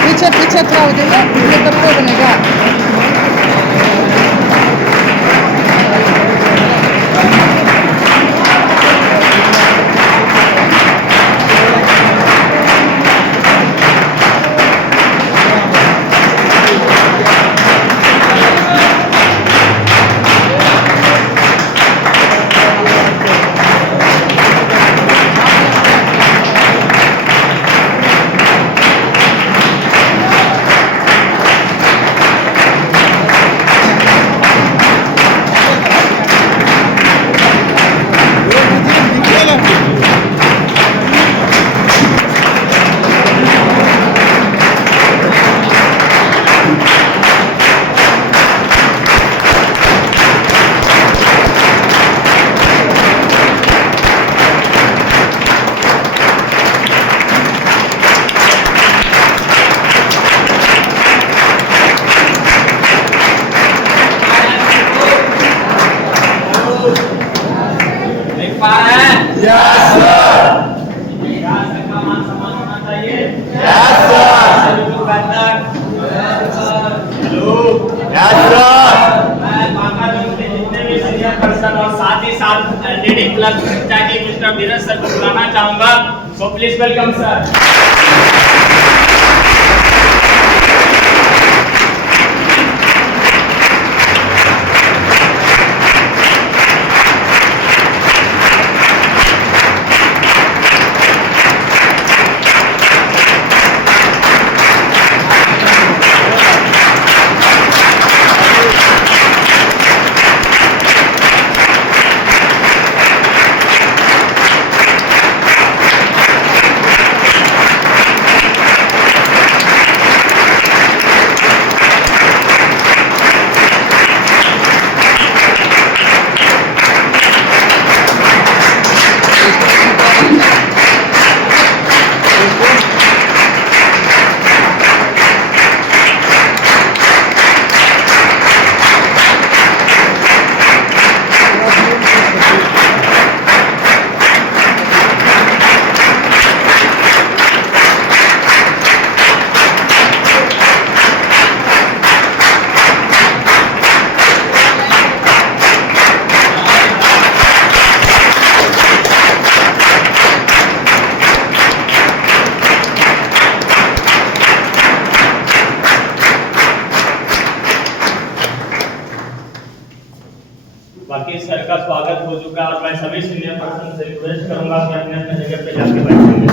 पीछे पीछे खड़ा हो जाइए, पीछे करते बनेगा। मिस्टर धीरज सर को बुलाना चाहूंगा, सो प्लीज वेलकम सर। बाकी सर का स्वागत हो चुका है और मैं सभी सीनियर पर्सन से रिक्वेस्ट करूंगा कि अपने अपने जगह पे जाके बैठेंगे।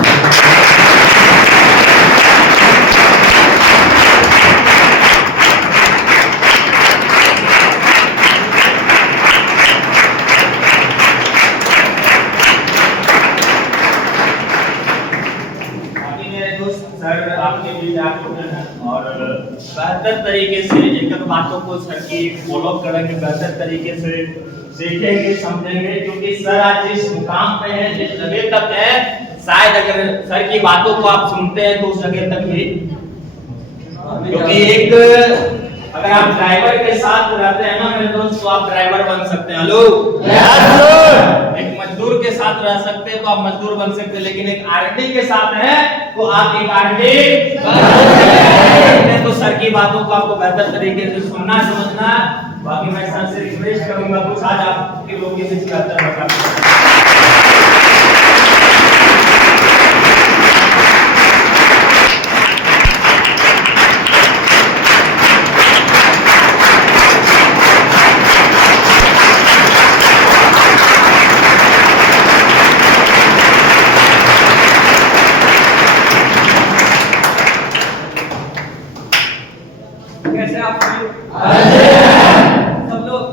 सर आपके बीच आप और बेहतर तरीके से एक बातों को सर की फॉलो करेंगे, बेहतर तरीके से सीखेंगे, समझेंगे, क्योंकि सर आज जिस मुकाम पे हैं, जिस जगह तक है, शायद अगर सर की बातों को आप सुनते हैं तो उस जगह तक ही, क्योंकि एक अगर आप ड्राइवर के साथ रहते हैं ना मेरे दोस्त, तो आप ड्राइवर बन सकते हैं। हेलो, एक मजदूर के साथ रह सकते हैं तो आप मजदूर बन सकते हैं, लेकिन एक आरडी के साथ है तो आप एक आरडी बन सकते हैं। तो सर की बातों को आपको बेहतर तरीके से सुनना, समझना। बाकी मैं सर से रिक्वेस्ट करूंगा कुछ आज आपके लोग के बीच बेहतर बता। कैसे आप सब लोग?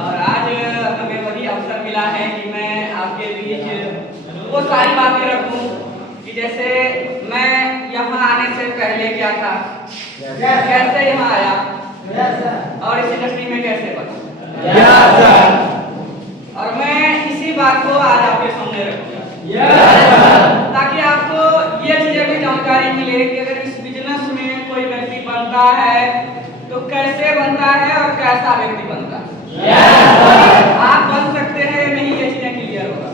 और आज हमें वही अवसर मिला है कि मैं आपके बीच वो सारी बातें रखूं कि जैसे मैं यहाँ आने से पहले क्या था, कैसे यहाँ आया और इस इंडस्ट्री में कैसे बना, और मैं इसी बात को आज आपके सामने रखूंगा ताकि आपको बनता है तो कैसे बनता है और कैसा व्यक्ति बनता है? आप बन सकते हैं नहीं, ये चीजें क्लियर होगा।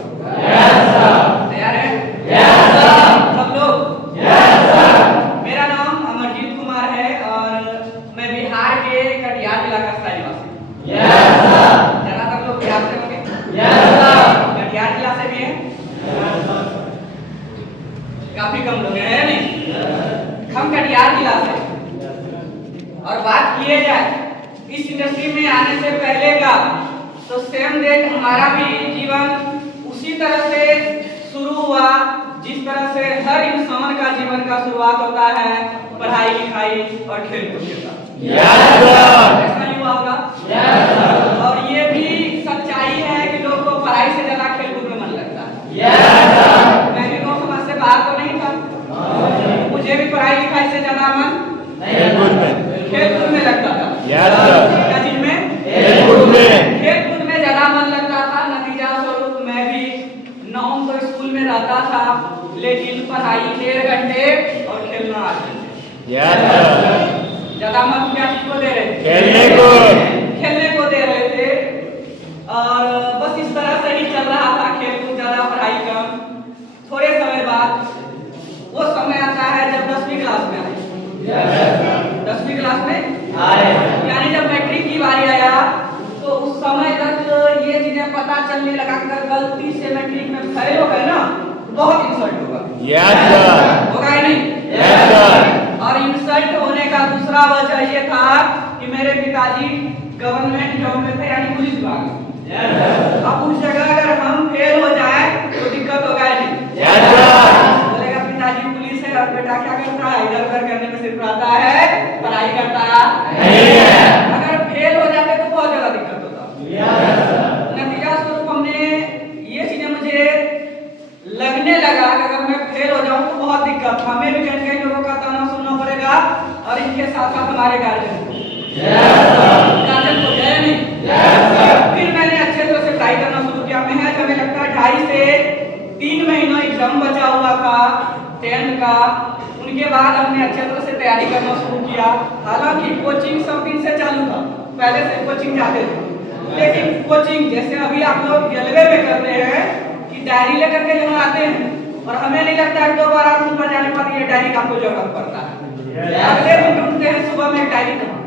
तैयार है? सब लोग? मेरा नाम अमरजीत कुमार है और मैं बिहार के कटिहार जिला का स्थायी निवासी। ज्यादातर लोग बिहार से होंगे, कटिहार जिला से भी हैं, काफी कम लोग हैं नहीं। हम कटिहार जिला से, और बात किए जाए इस इंडस्ट्री में आने से पहले का, तो सेम डेट हमारा भी जीवन उसी तरह से शुरू हुआ जिस तरह से हर इंसान का जीवन का शुरुआत होता है, पढ़ाई लिखाई और खेल कूद के साथ। ऐसा ही हुआ होगा। और ये भी सच्चाई है कि लोग को पढ़ाई से ज्यादा खेल कूद में मन लगता है। मैं भी गाँव समाज से बाहर तो नहीं था, मुझे भी पढ़ाई लिखाई से ज्यादा मन खेल कूद में लगता था। क्या चीज में? खेल कूद में ज्यादा मन लगता था। नतीजा स्वरूप मैं भी 9 तो स्कूल में रहता था, लेकिन पढ़ाई 1.5 घंटे और खेलना 8 घंटे। ज्यादा मन क्या चीज को दे रहे थे? खेलने को दे रहे थे। और बस इस तरह से ही चल रहा था, खेल कूद ज्यादा पढ़ाई कम। थोड़े समय बाद वो समय आता है जब 10वीं क्लास में आए। 10वीं क्लास में आए, यानी जब मैट्रिक की बारी आया तो उस समय तक ये चीजें पता चलने लगा कि अगर गलती से मैट्रिक में फेल हो गए ना, बहुत इंसल्ट होगा। होगा ही नहीं? और इंसल्ट होने का दूसरा वजह ये था कि मेरे पिताजी गवर्नमेंट जॉब में थे, यानी पुलिस विभाग में। अब उस जगह अगर हम फेल हो जाए तो दिक्कत होगा ही नहीं। बोलेगा पिताजी पुलिस है और बेटा क्या करता है? इधर उधर करने में सिर्फ आता है, पढ़ाई करता नहीं है। अगर फेल हो जाते तो बहुत ज्यादा दिक्कत होता। नतीजा स्वरूप हमने ये चीजें मुझे लगने लगा कि अगर मैं फेल हो जाऊं तो बहुत दिक्कत, हमें भी कई लोगों का ताना सुनना पड़ेगा और इनके साथ साथ हमारे गार्जियन को गया नहीं। फिर मैंने अच्छे तरह से पढ़ाई करना शुरू किया। महज हमें लगता है 2.5 से 3 महीना एग्जाम बचा हुआ था 10th का। उनके बाद हमने अच्छे तरह से तैयारी करना शुरू किया। हालांकि कोचिंग सब दिन से चालू था, पहले से कोचिंग जाते थे, लेकिन कोचिंग जैसे अभी आप लोग रेलवे में करते हैं कि डायरी लेकर के यहाँ आते हैं, और हमें नहीं लगता है 2 बार रूम पर जाने पर ये डायरी का आपको जरूरत पड़ता है। अगले दिन ढूंढते हैं सुबह में डायरी कहाँ।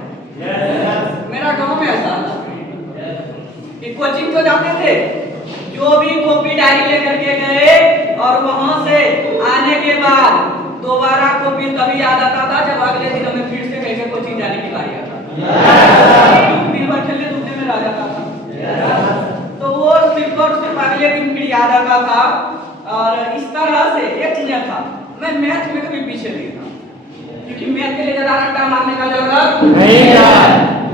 मेरा गांव में ऐसा था कि कोचिंग तो जाते थे, जो भी कॉपी डायरी लेकर के गए और वहां से आने के बाद दोबारा कॉपी तभी याद आता था जब अगले दिन हमें फिर से कहीं कोचिंग जाने की बारी आता था। दिन भर खेलने धूपने में रह जाता था, तो वो सिर्फ अगले दिन फिर याद आता था। और इस तरह से एक चीज था, मैं मैथ में कभी पीछे नहीं था, क्योंकि मैथ के लिए ज्यादा रट्टा मारने का जरूरत नहीं है।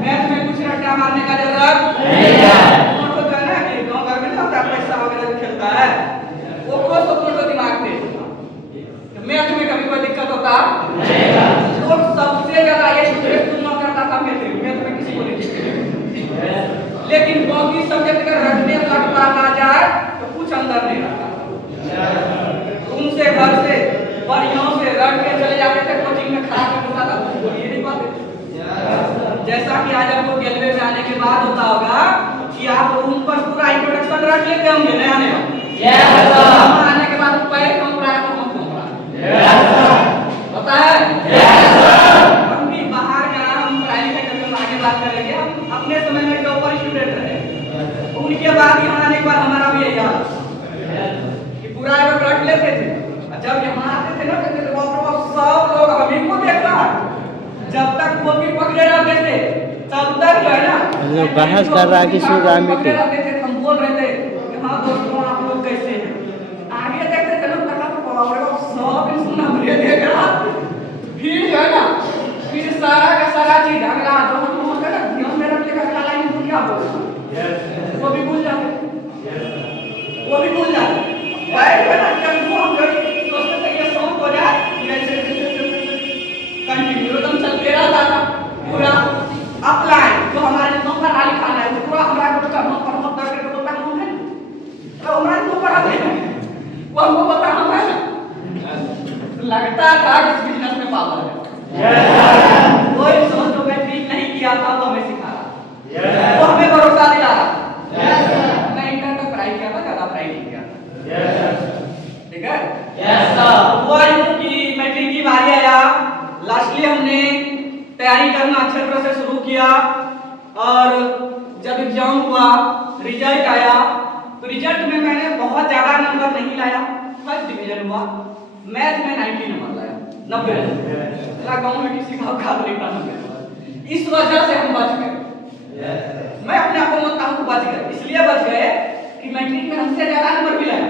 मैथ में कुछ रट्टा मारने का जरूरत नहीं है। होता है ना कि गांव घर में ना पैसा वगैरह खेलता है, वो को दिमाग में मैथ में कभी कोई दिक्कत होता नहीं। लोग सबसे ज्यादा ये तुलना करता था मैथ में किसी को नहीं, लेकिन बाकी सब्जेक्ट का रटने लगता ना जाए तो कुछ अंदर नहीं रहता। रूम से घर से बढ़िया से रट के चले जाते थे, कोचिंग में खड़ा कर देता था, कुछ बोल ही नहीं पाते। जैसा कि आज आपको रेलवे में आने के बाद होता होगा कि आप रूम पर पूरा इंट्रोडक्शन रट लेते होंगे नया नया। आने के बाद पैर कम रहा है तो हम कम रहा होता है। हम भी बाहर गया, हम पढ़ाई लिखाई करके आगे बात करेंगे। हम अपने समय में टॉपर स्टूडेंट रहे, उनके बाद यहाँ आने के बाद हमारा भी यही हाल कि पूरा रट लेते थे। जब यहाँ आते थे ना कहते थे सब लोग हम ही को देख रहा, जब तक कॉपी पकड़े रहते थे तब तक जो है ना बहस कर रहा है कि शिवराम पकड़े रहते थे। हम बोल रहे थे कि हाँ दोस्तों आप लोग कैसे हैं, आगे देखते थे ना सब सुनना देख रहा। फिर जो है ना फिर सारा का सारा चीज अगला जो हम बोलते ना ध्यान में रख के अगला लाइन को क्या बोलना वो भी भूल जाते, वो भी भूल जाते। हम सोचते थे कि शौक हो जाए, कंटिन्यू एकदम चलते रहता था पूरा अप्लाई। तो हमारे नंबर आ लिखा है तो पूरा हमारा बच्चा नंबर मत करके तो पता हम है तो हमारे को पढ़ा दे वो हमको पता हम है। लगता था कि बिजनेस में पावर है। वो वो इंसान जो मैट्रिक नहीं किया था वो हमें सिखा रहा, वो हमें भरोसा दिला रहा। मैं इंटर तक पढ़ाई किया था, ज्यादा पढ़ाई नहीं किया था, ठीक है। हुआ यूं कि मैट्रिक की बारी आया, लास्टली हमने तैयारी करना अच्छे तरह से शुरू किया, और जब एग्जाम हुआ, रिजल्ट आया, तो रिजल्ट में मैंने बहुत ज्यादा नंबर नहीं लाया, फर्स्ट डिवीजन हुआ। मैथ में 90 नंबर लाया, 90 नंबर। गाँव में किसी का औकात नहीं था 90 नंबर। इस वजह से हम बच गए। मैं अपने आप को मानता हूं बच गए, इसलिए बच गए कि मैट्रिक में हमसे ज्यादा नंबर भी लाया,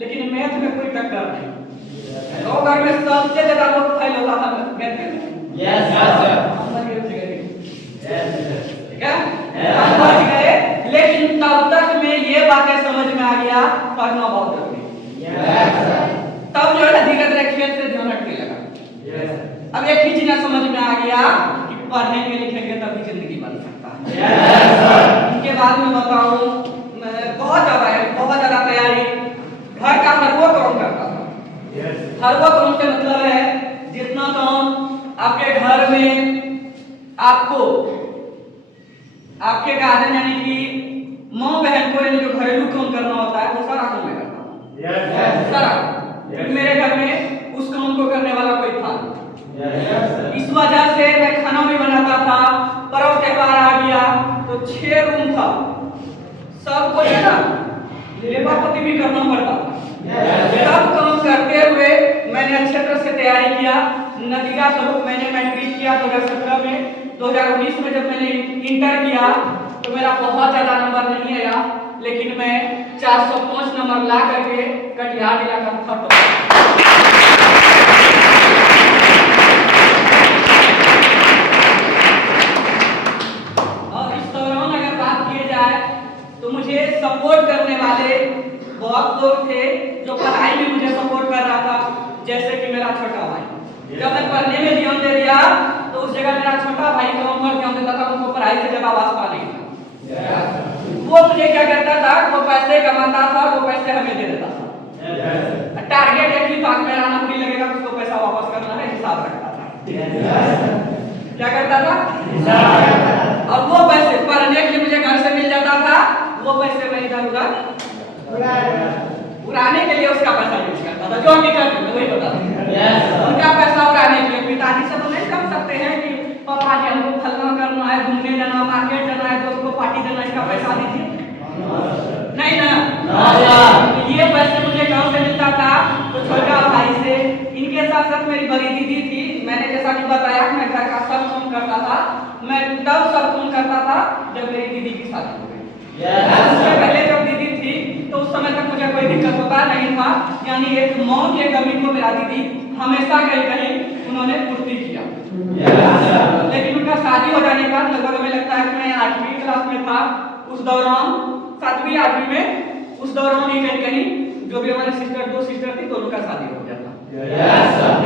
लेकिन मैथ में कोई टक्कर नहीं। तो घर में सबसे ज्यादा लोग फेल होता था मैथ में। यस ठीक है, हम बच गए, लेकिन तब तक में ये बातें समझ में आ गया पढ़ना बहुत जरूरी है। तब जो है धीरे धीरे खेल से ध्यान हटने लगा। अब एक ही चीज समझ में आ गया कि पढ़ेंगे लिखेंगे तभी जिंदगी बन सकता है। इनके बाद में बताऊं, बहुत ज्यादा तैयारी, घर का हर वो काम करता था। हर वो काम से मतलब है जितना काम आपके घर में आपको आपके गार्जियन यानी कि माँ बहन को जो घरेलू काम करना होता है वो सारा काम मैं करता हूँ, सारा। मेरे घर में उस काम को करने वाला कोई था। इस वजह से मैं खाना भी बनाता था। पर्व त्योहार आ गया तो 6 रूम था, सब कुछ ना लेबापति भी करना पड़ता था। सब काम करते हुए मैंने अच्छे तरह से तैयारी किया। नतीजा स्वरूप मैंने मैट्रिक किया 2017 में। 2019 में जब मैंने इंटर किया तो मेरा बहुत ज्यादा नंबर नहीं आया, लेकिन मैं 405 नंबर ला करके कटिहार जिला का फर्स्ट तो मुझे सपोर्ट करने वाले बहुत लोग थे जो पढ़ाई में मुझे सपोर्ट कर रहा था, जैसे कि मेरा छोटा भाई। जब मैं पढ़ने में ध्यान दे दिया तो उस जगह मेरा छोटा भाई कम पर ध्यान देता था, उनको पढ़ाई से ज्यादा वास्ता नहीं था। वो मुझे क्या करता था, वो पैसे कमाता था, वो पैसे हमें दे देता था। टारगेट एक ही था, मेरा नौकरी लगेगा तो उसको पैसा वापस करना है, हिसाब रखता था। क्या करता था? और वो पैसे पढ़ने के लिए मुझे घर से मिल जाता था, वो पैसे मैं इधर उधर उड़ाने के लिए उसका पैसा यूज करता था, जो हकीकत है वही बता दूं। उनका पैसा उड़ाने के लिए पिताजी से तो नहीं कर सकते हैं कि पापा जी हमको फलना करना है, घूमने जाना, मार्केट जाना है, तो उसको पार्टी देना, इसका पैसा दीजिए, नहीं ना। ये पैसे मुझे गांव से मिलता था, तो छोटा भाई से। इनके साथ साथ मेरी बड़ी दीदी थी। मैंने जैसा कि बताया मैं घर का सब काम करता था। मैं तब सब काम करता था जब मेरी दीदी की शादी हो गई। उससे पहले जब दीदी थी तो उस समय तक मुझे कोई दिक्कत होता नहीं था, यानी एक माँ की कमी को मेरा दीदी हमेशा कहीं कहीं उन्होंने पूर्ति किया। लेकिन उनका शादी हो जाने के बाद लगभग हमें लगता है कि मैं 8वीं क्लास में था, उस दौरान 7वीं 8वीं में, उस दौरान ही कहीं कहीं जो भी हमारे सिस्टर, 2 सिस्टर थी, दोनों का शादी हो गया था।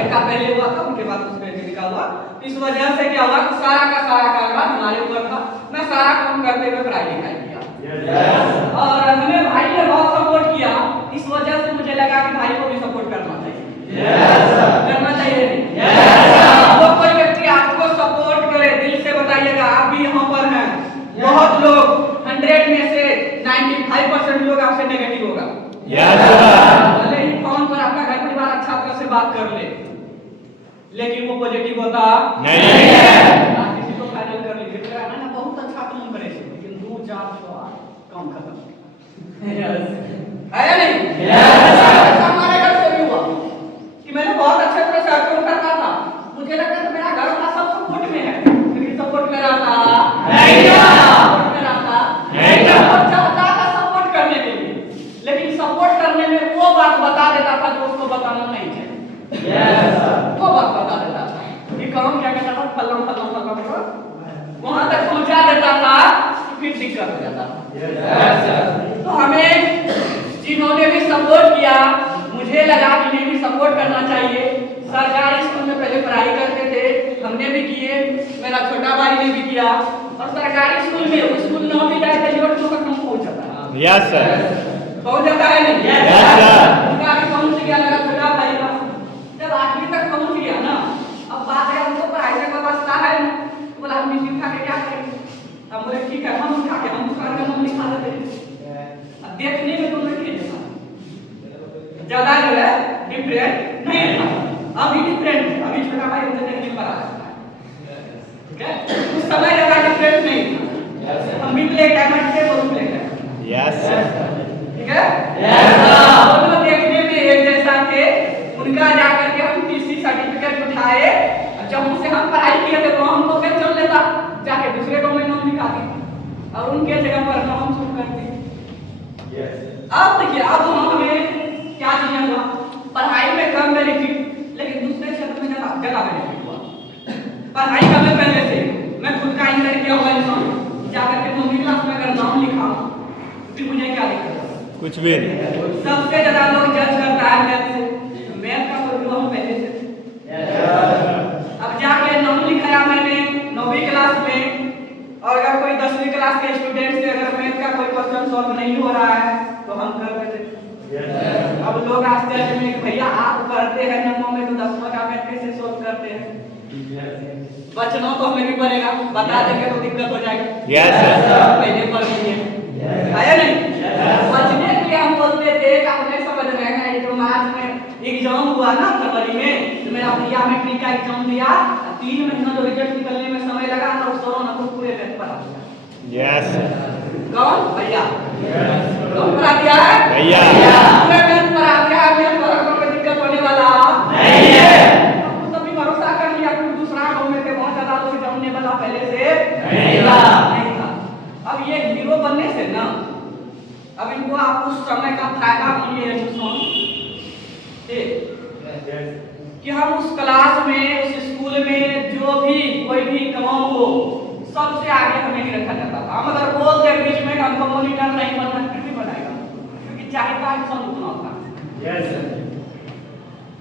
एक का पहले हुआ था, उनके बाद उसके दीदी का हुआ। इस वजह से क्या हुआ कि सारा का सारा कारोबार हमारे ऊपर था। मैं सारा काम करते हुए पढ़ाई लिखाई किया, और हमें भाई ने बहुत सपोर्ट किया। इस वजह से मुझे लगा कि भाई को भी सपोर्ट करना चाहिए। करना चाहिए नहीं? वो कोई व्यक्ति आपको सपोर्ट करे, दिल से बताइएगा। आप भी यहाँ पर हैं, बहुत लोग 100 में से 95% लोग आपसे नेगेटिव होगा। भले ही फोन पर आपका घर परिवार अच्छा तरह से बात कर ले, लेकिन वो पॉजिटिव होता नहीं है। आप किसी को फाइनल कर लीजिए, ना बहुत अच्छा काम करे, लेकिन 2 4 काम खत्म है नहीं? हमारे घर से भी हुआ कि मैंने बहुत अच्छे तरह से काम करता था। मुझे लगता था मेरा घर वाला सब सपोर्ट में है, लेकिन सपोर्ट मेरा था नहीं, सपोर्ट मेरा था नहीं, और चाहता था सपोर्ट करने के लिए, लेकिन सपोर्ट करने में वो बात बता देता था जो उसको बताना नहीं चाहिए। वो बात बता देता था कि कौन क्या कहता था, फलना फलना फलना, वहां तक पहुंचा देता था, फिर दिक्कत हो जाता था। तो हमें जिन्होंने भी सपोर्ट किया, मुझे लगा कि इन्हें भी सपोर्ट करना चाहिए। सरकारी स्कूल में पहले पढ़ाई करते थे, हमने भी किए, मेरा छोटा भाई ने भी किया, और सरकारी स्कूल में स्कूल 9वीं जाए थे और तो तक पहुंच जाता है। यस सर, पहुंच जाता है नहीं? यस सर, उनका भी पहुंच गया, मेरा छोटा भाई का जब 8वीं तक पहुंच गया ना, अब बात है हमको पढ़ाई से वास्ता है, डिफरेंट नहीं था। अभी डिफरेंट, अभी छोटा भाई इंजीनियरिंग पर आ रहा है, ठीक है। उस समय ज्यादा डिफरेंट नहीं था, हम भी प्ले डायमंड थे, वो प्ले डायमंड, यस ठीक है। दोनों देखने में एक जैसा थे। उनका जाकर के हम टीसी सर्टिफिकेट उठाए, जब उनसे हम पढ़ाई किए थे तो हमको क्या चल लेता, जाके दूसरे गांव में नाम लिखा दिया और उनके जगह पर नाम शुरू कर दिए। अब देखिए, अब हमें क्या चीजें हुआ, पढ़ाई में कम बेनिफिट लेकिन दूसरे क्षेत्र में ज्यादा बेनिफिट हुआ। पढ़ाई का मैं पहले से मैं खुद का इंटर किया हुआ इंसान, जाकर के 9वीं क्लास में अगर नाम लिखा फिर मुझे क्या दिक्कत है, कुछ भी नहीं। सबसे ज्यादा लोग जज करता है मैथ से, मैथ का कोई हम पहले से अब जाके नाम लिखाया मैंने 9वीं क्लास में, और अगर कोई 10वीं क्लास के स्टूडेंट से अगर मैथ का कोई क्वेश्चन सॉल्व नहीं हो रहा है तो हम कर देते। अब लोग आश्चर्य में, भैया आप करते हैं नमो में तो 10वां का मैथ कैसे सॉल्व करते हैं? बचना तो हमें भी पड़ेगा, बता देंगे तो दिक्कत हो जाएगी। यस सर, पहले पढ़ लीजिए, है नहीं? बचने के लिए हम बोलते थे कि आपने समझ में आएगा। जो मार्च में एग्जाम हुआ ना फरवरी में, तो मैंने अपनी मैट्रिक का एग्जाम दिया, 3 महीना जो रिजल्ट निकलने में समय लगा ना, उस दौरान हमको पूरे पेपर पढ़ा दिया। यस कौन भैया? कौन पढ़ा दिया है? भैया पूरे पेपर पढ़ा दिया है। मेरे पर कोई दिक्कत होने वाला नहीं है। हम तो भी भरोसा कर लिया कि दूसरा गांव में थे, बहुत ज्यादा लोग जानने वाला पहले से नहीं था। अब ये हीरो बनने से ना, अब इनको आप उस समय का फायदा मिले कि हम उस क्लास में, उस स्कूल में जो भी कोई भी काम हो सबसे आगे हमें ही रखा जाता था। हम अगर बोलते बीच में हमको मॉनिटर नहीं बनना, फिर भी बनाएगा, क्योंकि चाहता है सब उतना होता।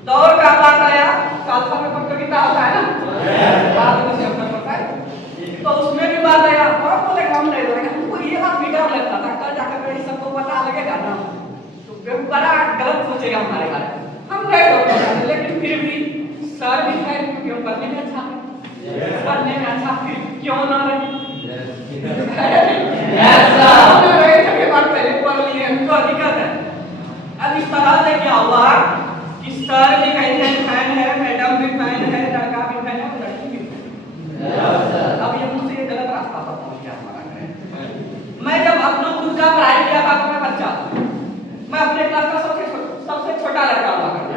दौड़ का बात आया, खालसा में प्रतियोगिता होता है ना, बाद में से अपना होता है, तो उसमें भी बात आया और बोले हम नहीं लगे। हमको ये बात भी डर लगता था, कल जाकर के सबको पता लगेगा ना तो बड़ा गलत सोचेगा हमारे बारे में। हम गए तो लेकिन फिर भी सर भी है, क्योंकि हम पढ़ने में अच्छा है, पढ़ने में अच्छा, फिर क्यों ना रहे? बात पहले पढ़ लिए तो दिक्कत है। अब इस तरह से क्या हुआ कि सर भी कहीं फैन है, मैडम भी फैन है, लड़का भी फैन है, लड़की भी फैन है। अब ये मुझसे ये गलत रास्ता पर पहुंच गया हमारा। मैं जब अपना खुद का पढ़ाई किया था तो मैं बच्चा, मैं अपने क्लास का सबसे छोटा लड़का हुआ करता,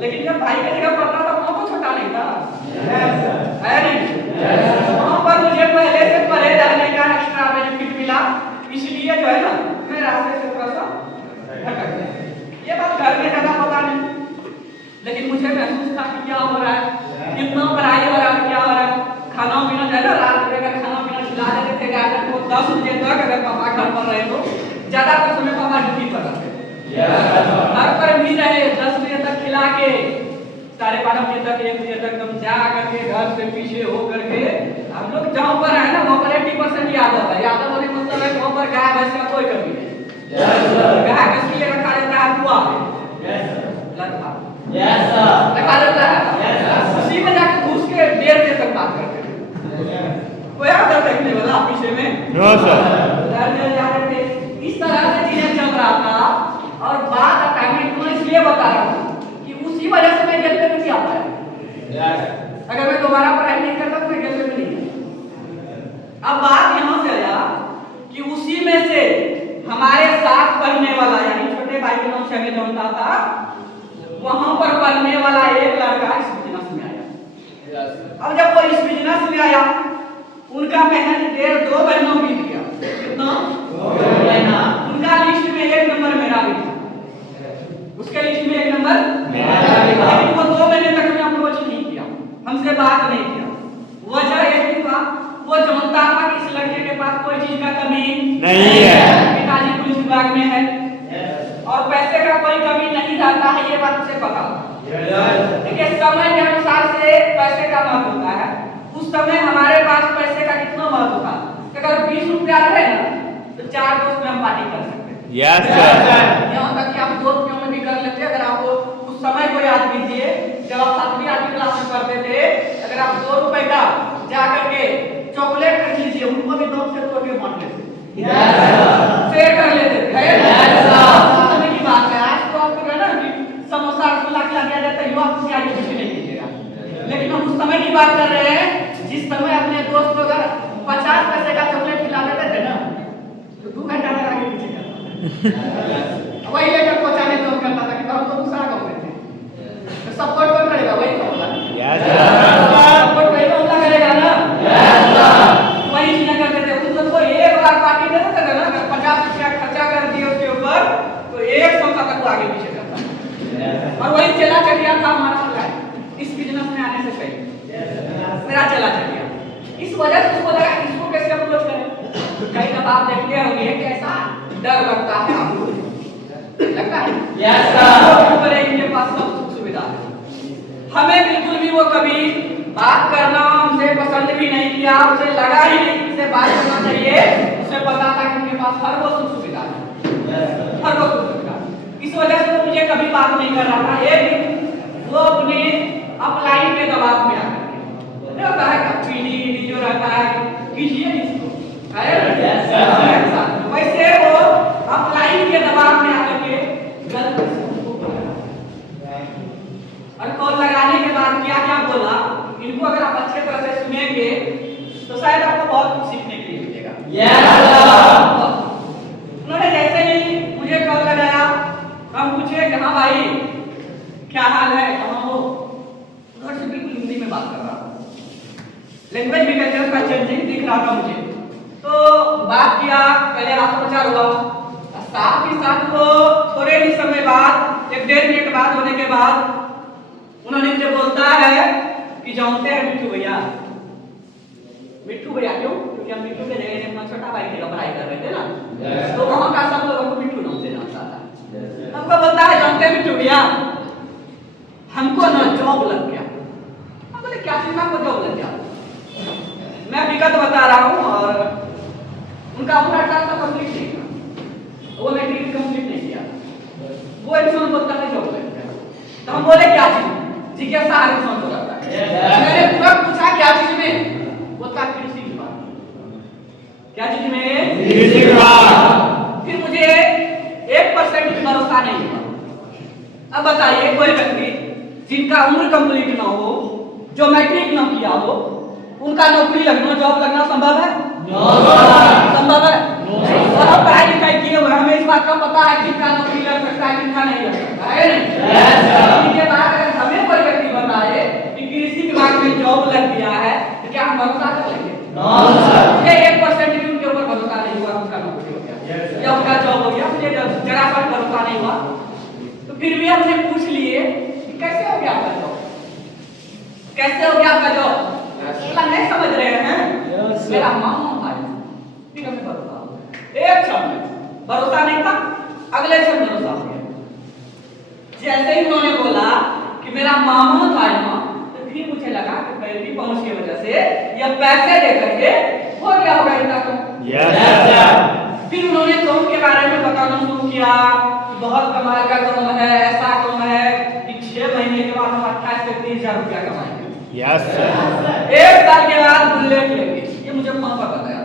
लेकिन जब भाई की जगह पढ़ता था वो तो छोटा नहीं था, है नहीं? वहाँ पर मुझे पहले से पढ़े रहने का एक्स्ट्रा बेनिफिट मिला, इसलिए जो है ना मैं रास्ते से थोड़ा सा भटक गया। ये बात घर में ज्यादा पता नहीं, लेकिन मुझे महसूस था कि क्या हो रहा है, कितना पढ़ाई हो रहा है, क्या हो रहा है। खाना पीना जो है ना, रात में अगर खाना पीना खिला देते थे गार्डन को 10 बजे तक, अगर पापा घर पर रहे तो ज्यादातर समय पापा ड्यूटी पर रहते, घर पर भी रहे 10 बजे तक खिला के 12:30 बजे तक 1 बजे तक एकदम जा करके घर से पीछे हो करके हम लोग जहाँ पर है ना वहाँ पर 80% यादव है। यादव होने का मतलब है वहाँ पर गाय भैंस का कोई कमी नहीं, गाय भैंस के लिए रखा रहता है कुआ रखा रहता है, उसी में जाके घुस के 1:30 बजे तक बात करते हैं। कोई आता देखने वाला पीछे में नो सर, इस तरह से चीजें चल रहा था। और बात असाइनमेंट को इसलिए बता रहा हूँ कि उसी वजह से मैं जेल में नहीं आ पाया। अगर मैं दोबारा पढ़ाई नहीं करता तो मैं जेल में नहीं आता। अब बात यहाँ से आया कि उसी में से हमारे साथ पढ़ने वाला, यानी छोटे भाई के नाम से हमें जानता था, वहां पर पढ़ने वाला एक लड़का इस बिजनेस में आया। अब जब वो इस बिजनेस में आया, उनका मेहनत 1.5-2 महीनों बीत गया। कितना? 2 महीना। उनका लिस्ट में 1 नंबर मेरा भी था, उसके लिस्ट में 1 नंबर मेरा भी था, लेकिन वो 2 महीने तक हमें अप्रोच नहीं किया, हमसे बात नहीं किया। वजह ये भी था, वो जानता था कि इस लड़के के पास कोई चीज का कमी नहीं है, पिताजी पुलिस विभाग में है और पैसे का कोई कमी नहीं रहता है, ये बात उसे पता था। देखिए, समय के अनुसार से पैसे का महत्व होता है। उस समय हमारे पास पैसे का कितना महत्व था, अगर 20 रुपया रहे ना तो 4 दोस्त में हम पार्टी कर सकते हैं। यस सर, यहाँ तक कि आप 2 रुपयों में भी कर लेते। अगर आप उस समय को याद कीजिए, जब आप 7वीं 8वीं क्लास में पढ़ते थे, अगर आप 2 रुपए का जा करके चॉकलेट खरीद लीजिए, उनको भी 2 से तोड़ के बांट लेते, शेयर कर लेते थे। समय की बात है, आज तो आपको है ना कि समोसा रसगुल्ला खिला दिया जाए तो युवा आपको आगे पीछे नहीं कीजिएगा। लेकिन हम उस समय की बात कर रहे हैं जिस समय अपने दोस्त को अगर 50 पैसे का चॉकलेट खिला देते थे ना तो 2 घंटा तक आगे पीछे करता वही लेकर पहुंचाने तो करता था कि हम तो दूसरा काम करते हैं। तो सपोर्ट कौन करेगा? वही करेगा। सपोर्ट वही तो करेगा ना। वही चीजें करते थे। उनको एक बार पार्टी दे देते थे ना, 50 रुपया खर्चा कर दिए उसके ऊपर तो 1 सप्ताह तक वो आगे पीछे करता। और वही चला चलिया था हमारा प्लान इस बिजनेस में आने से पहले मेरा चला चलिया। इस वजह से उसको लगा इसको कैसे अप्रोच करें। कई दफा आप देखते होंगे कैसा डर लगता है आपको, लगता है यस सर। इनके पास सब सुख सुविधा है, हमें बिल्कुल भी वो कभी बात करना हमसे पसंद भी नहीं किया, उसे लगा ही नहीं कि इसे बात करना चाहिए। उसे पता था कि उनके पास हर वो सुख सुविधा है, हर वो सुख सुविधा। इस वजह से वो मुझे कभी बात नहीं कर रहा था। एक दिन वो अपने अपलाइन के दबाव में आकर के होता है पीडी जो रहता है कीजिए इसको वैसे वो अपलाइन के दबाव में आकर के गलत और कॉल लगाने के बाद क्या क्या बोला इनको अगर आप अच्छे तरह से सुनेंगे तो शायद आपको बहुत कुछ सीखने के लिए मिलेगा। उन्होंने जैसे ही मुझे कॉल लगाया हम पूछे कहाँ भाई क्या हाल है, कहाँ हो? उन्होंने से बिल्कुल हिंदी में बात कर रहा था, लैंग्वेज भी कल्चर का चेंजिंग दिख रहा था मुझे। तो बात किया, पहले हाथ प्रचार हुआ, साथ ही साथ वो थोड़े ही समय बाद 1-1.5 मिनट बात होने के बाद उन्होंने मुझे बोलता है कि जानते हैं मिट्टू भैया क्यों? क्योंकि हम मिट्टू के जगह अपना छोटा भाई थे पढ़ाई कर रहे थे ना, तो वहां का सब लोगों को मिट्टू नाम से जानता था। हमको बोलता है जानते हैं मिट्टू भैया हमको ना जॉब लग गया। हम बोले क्या चीज में आपको जॉब लग गया? मैं विगत बता रहा हूँ और उनका पूरा टास्क कंप्लीट नहीं था, वो मैट्रिक कंप्लीट नहीं किया। वो इंसान बोलता है जॉब लग गया। तो हम बोले क्या चीज? जिज्ञासा हर इंसान को करता है। मैंने पूरा पूछा क्या चीज में? वो था कृषि विभाग। क्या चीज में? कृषि विभाग। फिर मुझे 1% भी भरोसा नहीं हुआ। अब बताइए कोई व्यक्ति जिनका उम्र कंप्लीट ना हो, जो मैट्रिक ना किया हो, उनका नौकरी लगना, जॉब लगना संभव है? संभव है? और हम पढ़ाई लिखाई किए हुए, हमें इस बात का पता है किनका नौकरी लग सकता है, किनका नहीं लग सकता है नहीं? इसके बाद अगर हमें कोई व्यक्ति बताए कि कृषि विभाग में जॉब लग गया है तो क्या हम भरोसा कर लेंगे? मुझे 1% भी उनके ऊपर भरोसा नहीं हुआ, उनका नौकरी हो गया या उनका जॉब हो गया, मुझे जरा सा भरोसा नहीं हुआ। तो फिर भी हमने पूछ लिए कि कैसे हो गया आपका जॉब, कैसे हो गया आपका जॉब? नहीं समझ रहे हैं? मेरा मामा भाई, फिर हमें भरोसा हो गया। एक क्षण में भरोसा नहीं था, अगले क्षण भरोसा हो गया। जैसे ही उन्होंने बोला कि मेरा मामा था ना, तो फिर मुझे लगा कि पहली पहुंच की वजह से या पैसे दे करके हो गया होगा इनका काम। फिर उन्होंने काम के बारे में बताना शुरू किया, बहुत कमाल का काम है, ऐसा काम है कि 6 महीने के बाद हम 28 से 30,000 रुपया कमाएंगे। Yes sir. 1 साल के बाद बुलेट लेंगे, ये मुझे पापा बताया।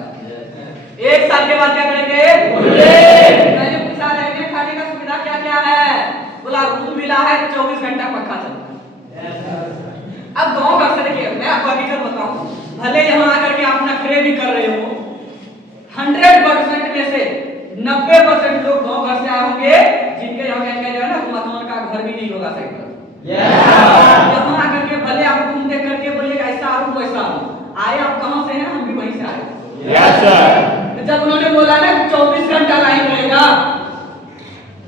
1 साल के बाद क्या करेंगे? बुलेट। मैंने पूछा रहने खाने का सुविधा क्या क्या है? बोला रूम मिला है, 24 घंटा पंखा चलता है। अब गांव घर से देखिए, मैं आपको हकीकत बताऊं, भले यहाँ आकर के आप नखरे भी कर रहे हो, 100% में से 90% लोग गांव घर से आए होंगे जिनके यहाँ कहेंगे जो है ना मकान का घर भी नहीं होगा सही तरह। यहाँ आकर के भले आप रूम देख करके बोलिएगा ऐसा आऊं वैसा आऊं, आए आप कहाँ से हैं? हम भी वहीं से आए। Yes sir. जब उन्होंने बोला ना 24 घंटा लाइन रहेगा,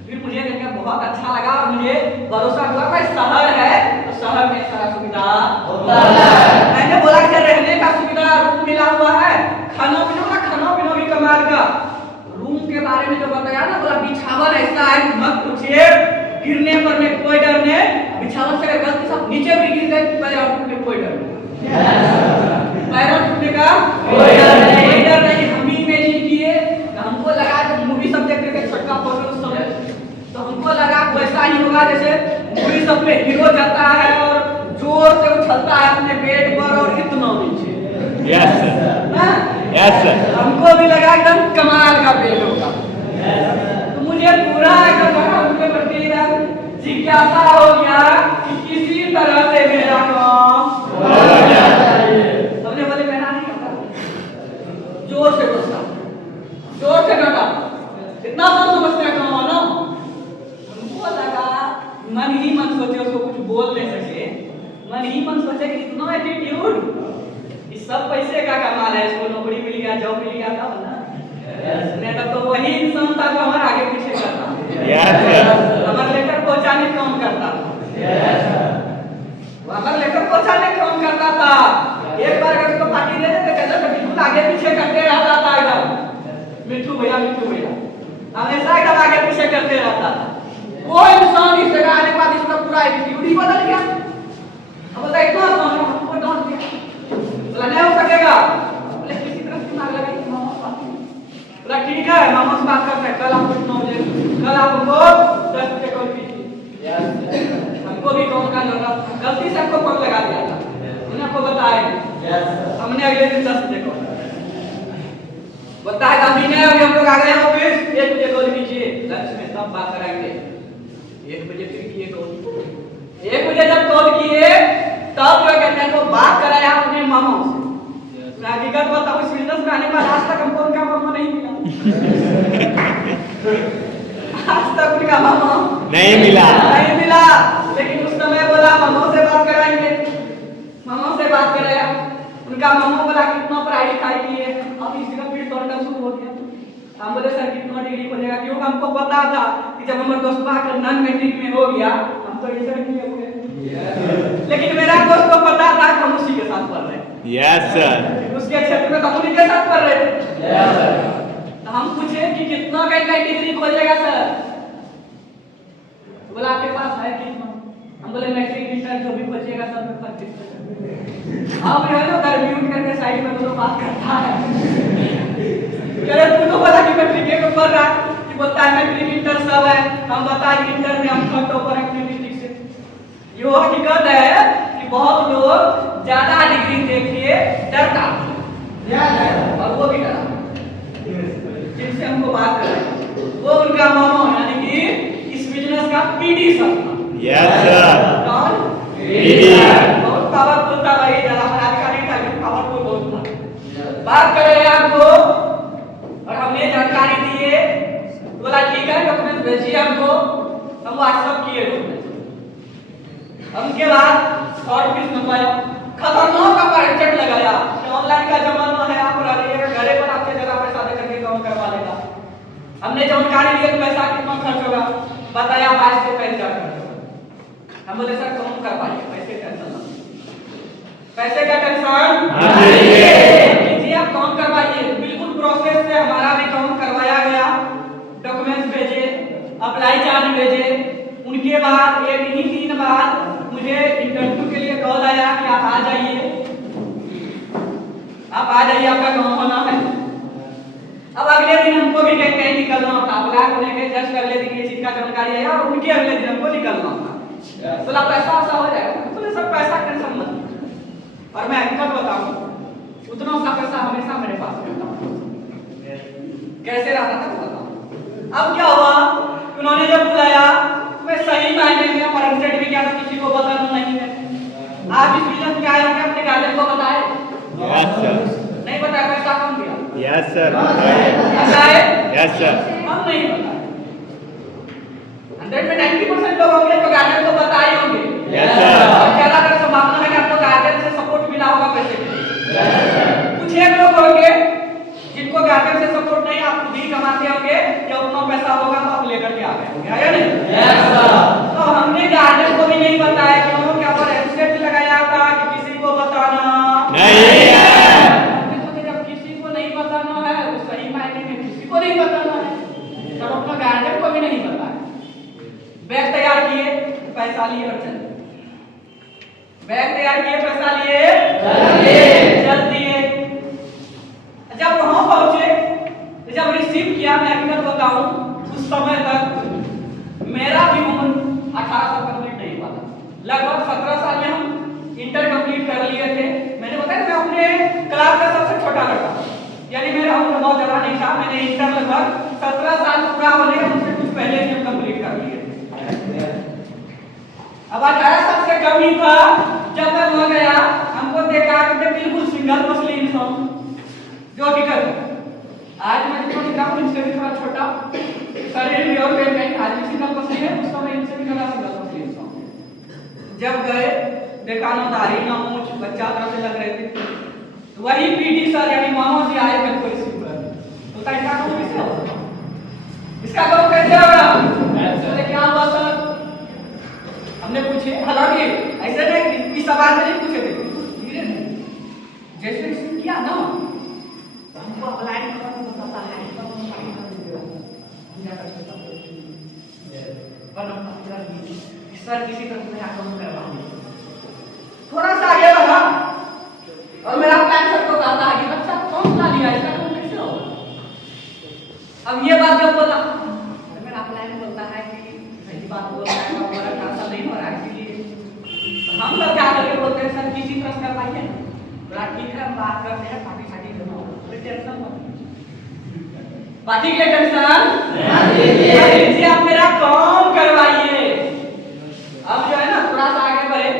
फिर मुझे देखकर बहुत अच्छा लगा और मुझे भरोसा हुआ भाई शहर है तो शहर में सारा सुविधा होता है। मैंने बोला कि रहने का सुविधा रूम मिला हुआ है, खाना पीना भी कमाल का। रूम के बारे में जो बताया ना, बोला बिछावन ऐसा है मत पूछिए, गिरने पर में कोई डर नहीं, बिछावन से अगर गलती से नीचे भी गिर गए पैर टूटने कोई डर नहीं, पैर टूटने का कोई डर नहीं। हम भी इमेजिन किए, हमको लगा जब मूवी सब देखते थे छोटा फोटो उस समय, तो हमको लगा वैसा ही होगा जैसे मूवी सब में हीरो जाता है और जोर से उछलता है अपने बेड पर और इतना नीचे। Yes sir. Yes sir. हमको भी लगा एकदम कमाल का बेड होगा। तो मुझे पूरा एकदम उनके प्रति जिज्ञासा हो गया कि किसी तरह से मेरा काम हो जाए। सबने बोले मेरा नहीं होता, जोर से बोलता, जोर से डटा, इतना सब समझते हैं काम ना। हमको लगा मन ही मन सोचे, उसको कुछ बोल नहीं सके, मन ही मन सोचे कि इतना एटीट्यूड, इस सब पैसे का कमाल है, इसको नौकरी मिल गया, जॉब मिल गया था ना। नहीं तब तो वही इंसान था जो हमारे आगे पीछे करता, हमारे लेटर पहुंचाने का काम करता था, हमारे लेटर पहुंचाने का काम करता था। एक बार अगर उसको पार्टी दे देते कहते तो बिल्कुल आगे पीछे करते रहता था एकदम, मिट्टू भैया हमेशा एकदम आगे पीछे करते रहता था। वो इंसान इस जगह आने के बाद इसका पूरा एटीट्यूड ही बदल गया। अब बताइए इतना आसान हमको डांट दिया, बोला नहीं हो सकेगा, बोले किसी तरह से मार लगाई मामा से बात नहीं, बोला ठीक है मामा से बात करते हैं, कल आपको 9 बजे, कल आप हमको 10 बजे कॉल कीजिए। हमको भी कॉल का लगा, गलती से हमको कॉल लगा दिया था, उन्हें आपको बताया, हमने अगले दिन 10 बजे कॉल बताया, अभी नहीं अभी हम लोग आ गए ऑफिस, 1 बजे कॉल कीजिए, लंच में सब बात कराएंगे। 1 बजे फिर किए कॉल, 1 बजे जब कॉल किए तब जो कहते हैं तो बात कराया अपने मामा से। हकीकत बताओ इस बिजनेस में आने के बाद आज तक हमको उनका मामा नहीं मिला। आज तक उनका मामा नहीं मिला, नहीं मिला, लेकिन उस समय बोला मामा से बात कराएंगे, मामा से बात कराया, उनका मामा बोला कितना पढ़ाई लिखाई की है, अब इसी का फिर तोड़ना शुरू हो गया। हम बोले सर कितना डिग्री हो जाएगा, क्योंकि हमको पता था कि जब हमारे दोस्तों का नॉन मैट्रिक में हो गया हम तो इधर किए हुए, लेकिन मेरा दोस्त को पता था कि हम उसी के साथ पढ़ रहे हैं। यस सर, उसके क्षेत्र में हम उन्हीं के साथ पढ़ रहे थे। Yes sir. तो हम पूछे कि कितना का डिग्री खोजेगा सर, बोला आपके पास है कितना, हम बोले मैट्रिक इंटर जो भी खोजिएगा सब में 25%। अब जो है ना उधर म्यूट करके साइड में वो बात करता है, कह रहे तू तो बोला कि मैट्रिक के पढ़ रहा है, कि बोलता है मैट्रिक इंटर सब है, हम बताए इंटर में हम थर्ड टॉपर हैं अपने डिस्ट्रिक्ट से। ये हकीकत है कि बहुत लोग ज्यादा डिग्री देखिए डरता है, और वो भी डरा जिनसे हमको बात कर रहे हैं वो उनका मामा यानी कि इस बिजनेस का पीडी सर था। यस सर, कौन? पीडी, बहुत पावरफुल था भाई, ज्यादा पढ़ाई का नहीं था लेकिन पावरफुल बहुत था। बात कर रहे हैं आपको और हमने जानकारी दी है, बोला ठीक है डॉक्यूमेंट भेजिए हमको, हम व्हाट्सएप किए डॉक्यूमेंट, हमके बाद शॉर्ट पीस मंगवाया, खतरनाक का पैकेट लगाया कि ऑनलाइन का जमाना है, आप रहिएगा घरे पर आपके जगह पैसा दे करके काम करवा लेगा। हमने जानकारी ली पैसा कितना खर्च होगा, बताया 22 से 35 खर्च होगा। हम बोले सर कौन करवाइए, पैसे टेंशन ना, पैसे का टेंशन लीजिए, आप काम करवाइए, बिल्कुल प्रोसेस से हमारा भी काम करवाया गया, डॉक्यूमेंट्स भेजे, अप्लाई चार्ज भेजे, उनके बाद एक ही दिन बाद मुझे इंटरव्यू के लिए कॉल आया कि आप आ जाइए, आप आ जाइए, आपका काम होना है। अब अगले दिन हमको भी कहीं कहीं निकलना था, अप्लाई होने के जस्ट अगले दिन ये चीज का जानकारी आया और उनके अगले दिन हमको निकलना था। बोला पैसा ऐसा हो जाएगा, बोले सब पैसा टेंशन मत, और मैं हकीकत बताऊं उतना सा पैसा हमेशा मेरे पास रहता कैसे रहता था बताऊं। अब क्या हुआ, उन्होंने जब बुलाया मैं सही मायने में परसेंट भी क्या तो किसी को बताना नहीं है। आप इस बिजनेस में आए होंगे, अपने गार्जियन को बताए? यस सर, नहीं बताया, पैसा कम दिया? यस सर, बताए? यस सर, हम नहीं बताए। 100 में 90% लोग होंगे तो गार्जियन को बताए होंगे। यस सर, और ज्यादातर संभावना है कि आपको गार्जियन से सपोर्ट मिला होगा पैसे के लिए। Yes sir. कुछ एक लोग होंगे जिनको गार्जियन से सपोर्ट नहीं, आप खुद ही कमाते होंगे, या उतना पैसा होगा तो आप लेकर के आ गए होंगे, है या नहीं? Yes sir. तो हमने गार्जियन को भी नहीं बताया, क्यों? क्या पर एब्सेंट लगाया था कि किसी को बताना नहीं है। हमने सोचा जब किसी को नहीं बताना है तो सही मायने में किसी को नहीं बताना है, तब अपना गार्जियन को भी नहीं बताया। बैग तैयार किए, पैसा लिए और चल दिए। बैग तैयार किए, पैसा लिए, चल दिए। जब वहां पहुंचे, जब रिसीव किया, मैं हकीकत बताऊं उस समय तक मेरा भी उम्र 18 साल कंप्लीट नहीं हुआ था, लगभग 17 साल में हम इंटर कंप्लीट कर लिए थे। मैंने बताया मैं अपने क्लास का सबसे छोटा लड़का, यानी मेरा उम्र बहुत ज्यादा नहीं था, मैंने इंटर लगभग 17 साल पूरा होने के मुझसे कुछ पहले ही कंप्लीट कर लिए थे। अब 18 साल से कम ही था जब मैं वहां गया, हमको देखा कि बिल्कुल सिंगल मछली इंसान जो हकीकत आज मैं जो दिखा हूं इनसे भी थोड़ा छोटा शरीर भी और कहीं आज भी सिंगल मछली है, उसका मैं इनसे भी थोड़ा सिंगल मछली इंसान। जब गए देखा ना दाढ़ी ना मूंछ, बच्चा तरह से लग रहे थे। तो वही पीटी सर यानी मामा जी आए मेरे को रिसीव कर, तो कहता कौन कैसे होगा, इसका करो कैसे होगा, बोले क्या हुआ सर, हमने पूछे। हालांकि ऐसे नहीं इस सवाल में नहीं पूछे थे, धीरे जैसे रिसीव किया ना तो हमको अप्लाई करना बताता है, सर किसी तरह मेरा काम करवा थोड़ा सा आगे बढ़ा और मेरा प्लान सर को कहता है कि बच्चा कौन सा लिया, इसका काम कैसे होगा। अब ये बात जब बोला तो मेरा प्लान बोलता है कि सही बात बोल रहा है, हमारा खासा नहीं हो रहा है, इसलिए हम लोग क्या करके बोलते हैं सर किसी तरह से करवाइए, बड़ा ठीक है हम बात करते हैं, पार्टी साटी जमा हो, टेंशन मत, पार्टी के टेंशन आप मेरा काम करवाइए। अब जो है ना थोड़ा सा आगे बढ़े,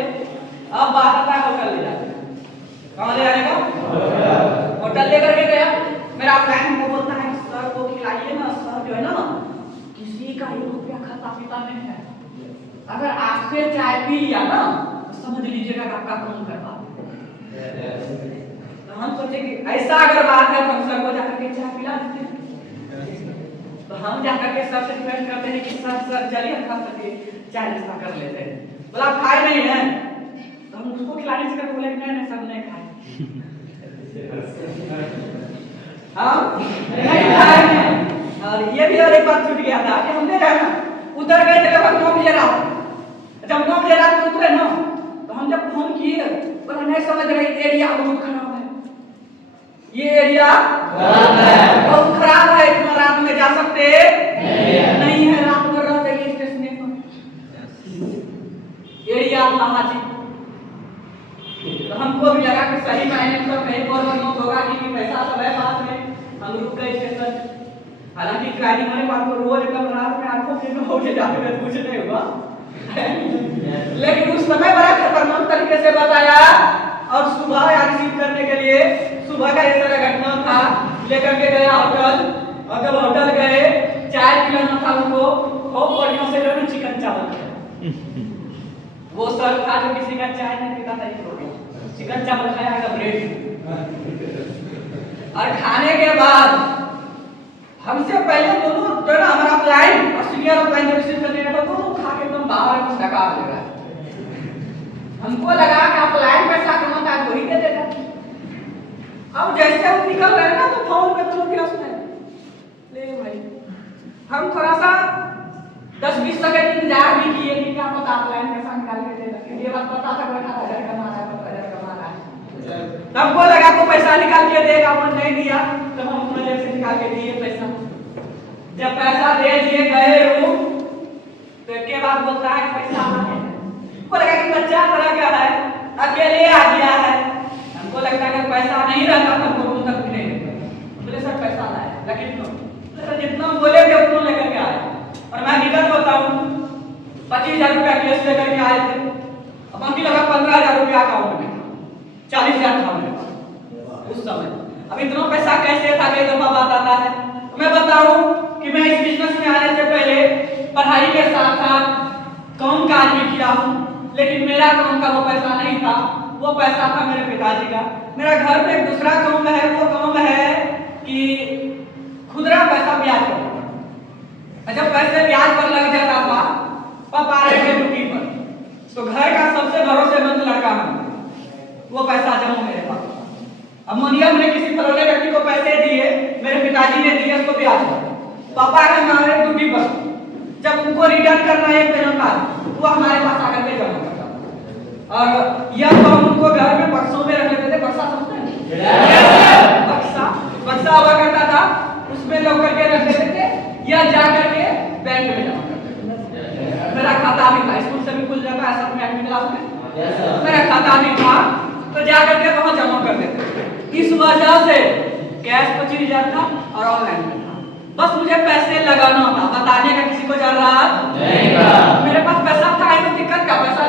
अब बात आता है होटल ले जाने, कहाँ ले जाने का, होटल लेकर के गया। मेरा प्लान वो बोलता है सर को खिलाइए ना, सर जो है ना किसी का 1 रुपया खाता पीता नहीं है, अगर आपसे चाय पी लिया ना तो समझ लीजिएगा कि आपका काम करवा। तो हम सोचे कि ऐसा अगर बात है तो हम सर को जाकर के चाय पिला देते हैं। तो हम जाकर के सर से रिक्वेस्ट करते हैं कि सर चलिए हम खा सके चाय नाश्ता कर लेते हैं। बोला आप खाए नहीं है, तो हम उसको खिलाने से बोले नहीं सब नहीं खाए, नहीं खाए। और ये भी और एक बात छूट गया था कि हमने ना उतर गए थे लगभग 9 बजे रात, जब 9 बजे रात में उतरे ना तो हम जब फोन किए बोला नहीं समझ रहे एरिया बहुत खराब है, ये एरिया बहुत खराब है, इतना रात में जा सकते नहीं है, रात में रह जाइए स्टेशन पर एरिया महाजी। तो हमको भी लगा कि सही मायने में कहीं और नोट होगा कि पैसा सब है पास में, हम रुक गए स्टेशन। हालांकि गाड़ी वाले बात को रोज एकदम रात में आंखों के में होके जाते हैं, कुछ नहीं हुआ लेकिन उस समय बड़ा खतरनाक तरीके से बताया। और सुबह रिसीव करने के लिए सुबह का इस तरह घटना था, लेकर के गया होटल, और जब होटल गए चाय पिलाना था उनको, खूब बढ़िया से जो चिकन चावल वो सर था जो किसी का चाय नहीं पीता था, चिकन चावल खाया था ब्रेड। और खाने के बाद हमसे पहले दोनों जो ना हमारा प्लान और सीनियर प्लान जो रिसीव करने का दोनों खा के एकदम बाहर कुछ ढका ले रहा है। हमको लगा कि आप प्लान पैसा कमाता है वही दे देगा। अब जैसे हम निकल रहे हैं ना तो फोन पे तो व्यस्त है, ले भाई हम थोड़ा सा 10-20 सेकंड इंतजार भी किए कि क्या पता प्लान पैसा निकाल के दे देगा, ये बात पता था 18,000 कमा रहा है, 15,000 कमा रहा है। हमको लगा तो पैसा निकाल के देगा, वो नहीं दिया तो हम अपने जेब से निकाल के दिए पैसा। जब पैसा दे दिए गए रूम तो के बाद बोलता है पैसा है, हमको लगा कि बच्चा तरह का है, अकेले आ गया है, हमको लगता है कि पैसा नहीं रहता तो हमको रूम तक भी नहीं देगा। बोले सर पैसा लाए, लेकिन सर जितना बोले थे उतना लेकर के आए। और मैं निकल बताऊं 25,000 रुपया केस लेकर के आए थे, अब बाकी लगा 15,000 रुपया अकाउंट में, 40,000 था मेरे पास उस समय। अब इतना पैसा कैसे था, कई दफा बात आता है। मैं बताऊं कि मैं इस बिजनेस में आने से पहले पढ़ाई के साथ साथ काम काज भी किया हूं, लेकिन मेरा काम का वो पैसा नहीं था, वो पैसा था मेरे पिताजी का। मेरा घर में एक दूसरा काम है, वो काम है कि खुदरा पैसा ब्याज पर, जब पैसे ब्याज पर लग जाता था, पापा रहे थे ड्यूटी पर, तो घर का सबसे भरोसेमंद लड़का हूं, वो पैसा जमा मेरे पास। अब मानिए हमने किसी फलाने व्यक्ति को पैसे दिए, मेरे पिताजी ने दिए उसको ब्याज पर, पापा है हमारे ड्यूटी पर, जब उनको रिटर्न करना है पेन कार्ड वो हमारे पास आकर के जमा करता। और यह तो हम उनको घर में बक्सों में रख लेते थे, बक्सा समझते हैं, बक्सा हुआ करता था, उसमें लोग करके रख लेते थे या जा करके बैंक में जमा करते थे। मेरा खाता भी था, स्कूल से भी खुल जाता है, सब में 8वीं क्लास में मेरा खाता भी था, तो जा करके वहां जमा कर देते थे। इस वजह से कैश 25,000 था और ऑनलाइन में था, बस मुझे पैसे लगाना था, बताने का किसी को जरूरत नहीं था। मेरे पास पैसा था, दिक्कत का पैसा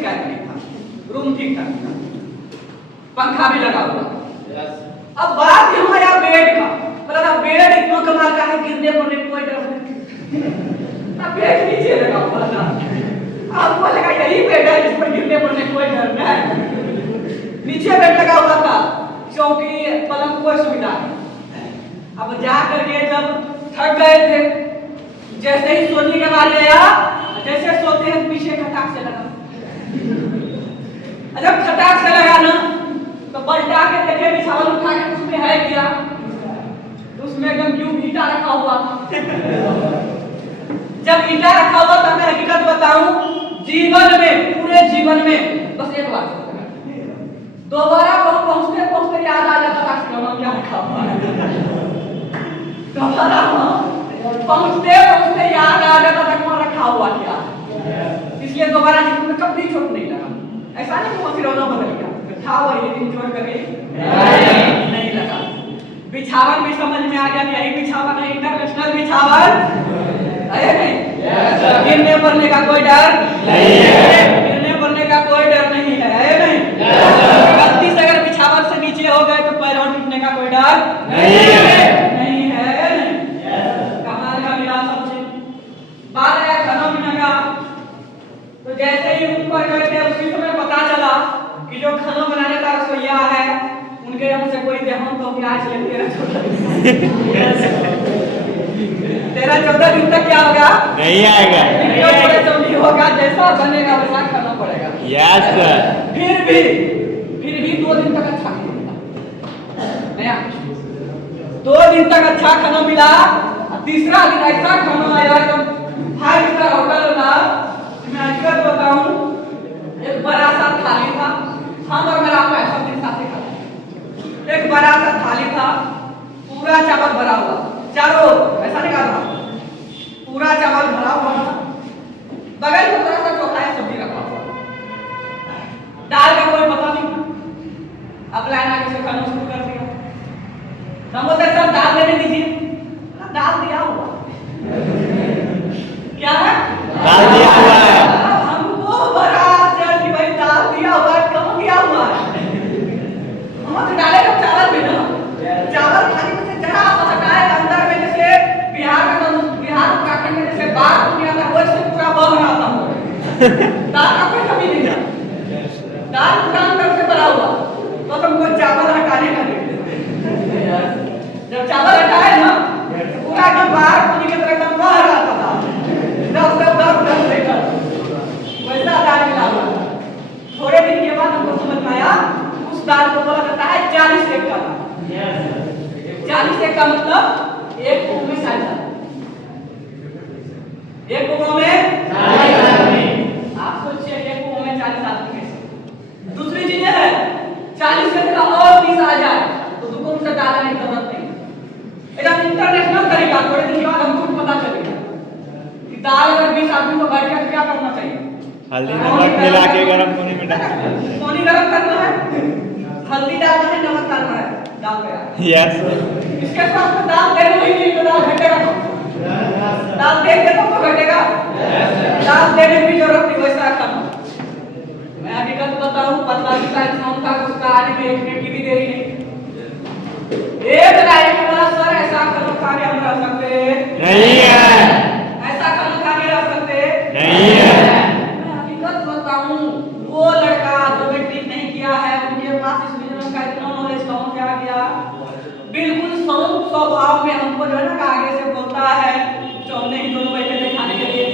शिकायत नहीं था, रूम ठीक ठाक था, पंखा भी लगा हुआ। अब बात यहाँ आया बेड का, बोला बेड इतना कमाल का है, गिरने पड़ने कोई डर नहीं। अब बेड नीचे लगा हुआ था, आपको लगा यही बेड है जिस पर गिरने पड़ने कोई डर नहीं। नीचे बेड लगा हुआ था, चौकी पलंग कोई सुविधा नहीं। अब जा करके जब थक गए थे, जैसे ही सोने का बारी आया, जैसे सोते हैं पीछे खटाक से लगा। जब खटाक से लगा ना तो पलटा के देखे बिछावन उठा के उसमें है क्या, उसमें एकदम क्यों ईटा रखा हुआ था। जब ईटा रखा हुआ था, मैं हकीकत बताऊं, जीवन में पूरे जीवन में बस एक बार दोबारा पहुंचते पहुंचते याद आ जाता था कि क्या रखा हुआ है। दोबारा पहुंचते पहुंचते याद आ जाता था कौन रखा हुआ क्या, इसलिए दोबारा जीवन में कभी चोट नहीं लगा। ऐसा नहीं कि फिरौना बदल गया, था वही लेकिन चोट कभी नहीं लगा। बिछावन भी समझ में आ गया, यही बिछावन है, इंटरनेशनल बिछावन है नहीं। गिरने पड़ने का कोई डर नहीं है, गिरने पड़ने का कोई डर नहीं है नहीं। गलती से अगर बिछावन से नीचे हो गए तो पैर और टूटने का कोई डर नहीं है नहीं। कमाल का मिला सब चीज। बात आया खाना पीना का, तो जैसे ही ऊपर गए थे उसी समय पता चला कि जो खाना बनाने का रसोइया है उनके हमसे कोई देहांत हो गया। 13-14 दिन तक क्या होगा, नहीं आएगा, होगा, जैसा बनेगा वैसा खाना पड़ेगा। Yes sir. फिर भी 2 दिन तक अच्छा खाना मिला, 2 दिन तक अच्छा खाना मिला। तीसरा दिन ऐसा खाना आया एकदम 5 स्टार होटल का, मैं हकीकत बताऊं, एक बड़ा सा थाली था, हम और मेरा आपका सब दिन साथ ही खाते। एक बड़ा सा थाली था, पूरा चावल भरा हुआ, चारों ऐसा नहीं कहा, पूरा चावल भरा हुआ था, बगल में थोड़ा सा चोखा या सब्जी रखा हुआ, दाल का कोई पता नहीं था। अब लाइन आगे से खाना शुरू कर दिया, दामोदर साहब दाल देने दीजिए, दाल दिया हुआ क्या है, दाल दिया हुआ है। हमको बड़ा आश्चर्य कि भाई दाल दिया हुआ है, कहाँ दिया हुआ है। हम तो डाले तो चावल भी ना, चावल खाली में से जरा हटाए अंदर में, जैसे बिहार उत्तराखंड में जैसे बाढ़ दुनिया था वैसे पूरा बह रहा था। दाल का कोई कमी नहीं था, दाल पूरा अंदर से भरा हुआ, तो हमको चावल हटाने का नहीं। जब चावल हटाए ना पूरा एकदम बाहर पानी की तरह एकदम बह रहा था, वैसा दाल मिला हुआ था। थोड़े दिन के बाद हमको समझ में आया उस दाल को बोला जाता है 40 एक का दाल। 40 एक का मतलब एक कुओं में 40 आदमी, एक कुओं में 40 आदमी। आप सोचिए एक कुओं में 40 आदमी कैसे। दूसरी चीज है 40 से और 30 आ जाए तो दुकान से दाल आने की जरूरत नहीं। एकदम इंटरनेशनल तरीका। थोड़े दिन के बाद हमको पता चलेगा कि दाल अगर 20 आदमी को बैठ के क्या करना चाहिए, हल्दी नमक मिला के गरम पानी में डालना है, पानी गरम करना है, हल्दी डालना है, नमक डालना है, दाल तैयार। यस। इसके साथ में दाल देना ही नहीं तो दाल घटेगा कौन, दाल दे के तो घटेगा, दाल देने की जरूरत नहीं। वैसा खाना मैं हकीकत बताऊं, पतला सा इंसान था, उसका आने में 1 मिनट की भी देरी नहीं। एक लाइन के बाद सर ऐसा खाना खा के हम रह सकते नहीं है, ऐसा खाना खा के रह सकते नहीं है। मैं हकीकत बताऊं, वो लड़का जो मैट्रिक नहीं किया है उनके पास इस बिजनेस का इतना नॉलेज कहाँ से आ गया। बिल्कुल शांत स्वभाव में हमको जो है ना आगे से बोलता है, जो हमने ही दोनों बैठे थे खाने के लिए,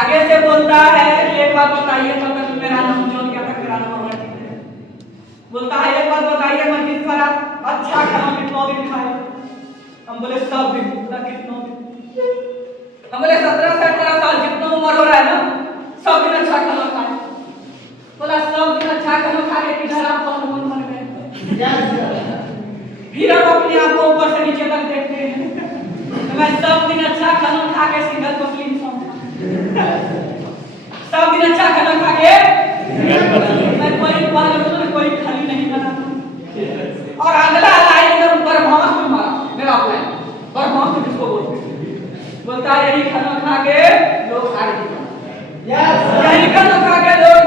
आगे से बोलता है कि एक बात बताइए, तब तक मेरा नाम जोन क्या था, मेरा नाम अमर है, बोलता है एक बात बताइए मस्जिद पर आप अच्छा खाना कितना दिन खाए। हम बोले सब दिन। बोला कितना दिन, हम बोले 17 से 18 साल जितना उम्र हो रहा है ना सब दिन अच्छा खाना खाए। बोला सब दिन अच्छा खाना खा के किधर आप मन बन गए। फिर हम अपने आप को ऊपर से नीचे तक देखते हैं, तो मैं सब दिन अच्छा खाना खा के सिंगल पतली इंसान था, सब दिन अच्छा खाना खा के मैं कोई पागल कोई खाली नहीं बना। और अगला लाइन एकदम बरभास में मारा मेरा प्लान, बरभास में किसको बोलता है यही खाना खा के लोग आगे, यही खाना खा के लोग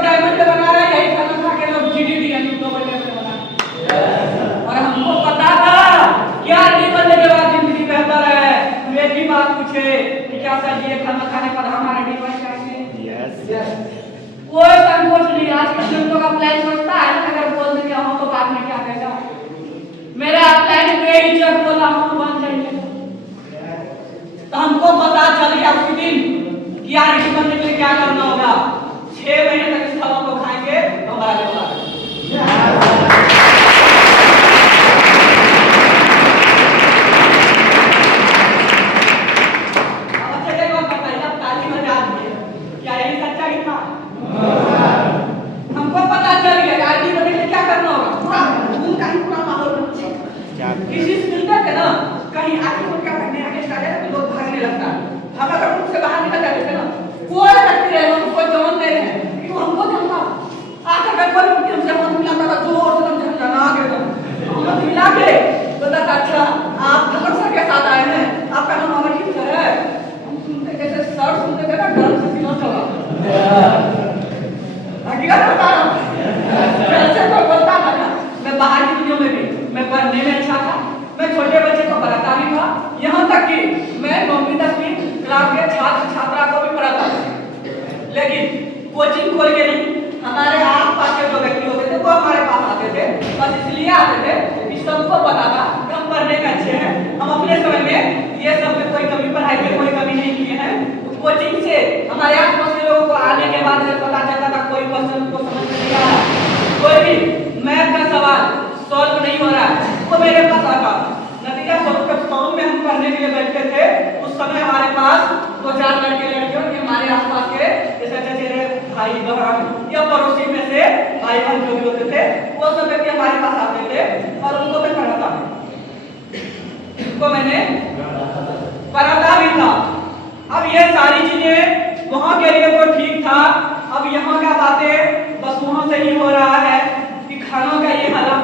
नहीं, आज के स्टूडेंटों का प्लान सोचता है ना, अगर बोल दे कि हम तो बाद में क्या कहेगा, मेरा प्लान बेइज्जत बोला हम बन जाएंगे। तो हमको पता चल गया उसी दिन कि यार इसी बनने के लिए क्या करना होगा। 6 महीने तक इस फलों को खाएंगे तो हमारा होगा। अब अच्छा देखो, बताइए आप ताली बजा दिए, क्या यही सच्चाई था? हमको पता चल गया आरती बनने के लिए क्या करना होगा। पूरा घूम का ही पूरा माहौल किसी से मिलता है ना, कहीं आगे को क्या करने आगे स्टार्ट है तो लोग भागने लगता है। हम अगर उनसे बाहर निकल जाते थे ना, कोई व्यक्ति रहे उनको जवान दे रहे हैं कि वो हमको जानता आकर के कोई व्यक्ति हमसे हाथ मिलाता था, जोर से हम झंझना आ गए तो हम मिला के बताता अच्छा आप भगत सर के साथ आए हैं, आपका नाम अमरजीत सर है। हम सुनते जैसे सर सुनते थे ना डर से सीना चला। हकीकत बता रहा हूँ, जैसे कोई बोलता था ना, मैं बाहर की दुनिया में भी मैं पढ़ने में अच्छा था, मैं छोटे बच्चे को पढ़ाता भी था, यहाँ तक कि मैं 9वीं 10वीं क्लास के छात्र छात्रा को भी पढ़ाता था। लेकिन कोचिंग खोल के नहीं, हमारे आस-पास के जो व्यक्ति होते थे वो हमारे पास आते थे, बस इसलिए आते थे कि सबको पता था कि हम पढ़ने में अच्छे हैं, हम अपने समय में ये सब में कोई कमी, पढ़ाई में कोई कमी नहीं किए हैं। कोचिंग से हमारे आस-पास के लोगों को आने के बाद जब पता चलता था कोई क्वेश्चन को समझ नहीं आ रहा, कोई भी मैथ का सवाल सॉल्व नहीं हो रहा है, वो मेरे पास आता। नतीजा स्वरूप जब फॉर्म में हम पढ़ने के लिए बैठते थे, उस समय हमारे पास 2-4 लड़के लड़कियों के हमारे आसपास के जैसे चचेरे भाई बहन या पड़ोसी में से भाई बहन जो भी होते थे, वो सब व्यक्ति हमारे पास आते थे और उनको मैं पढ़ाता, उनको मैंने पढ़ाता भी था। अब ये सारी चीजें वहाँ के लिए तो ठीक था, अब यहाँ का बातें बस वहाँ से ही हो रहा है कि खानों का ये हालत।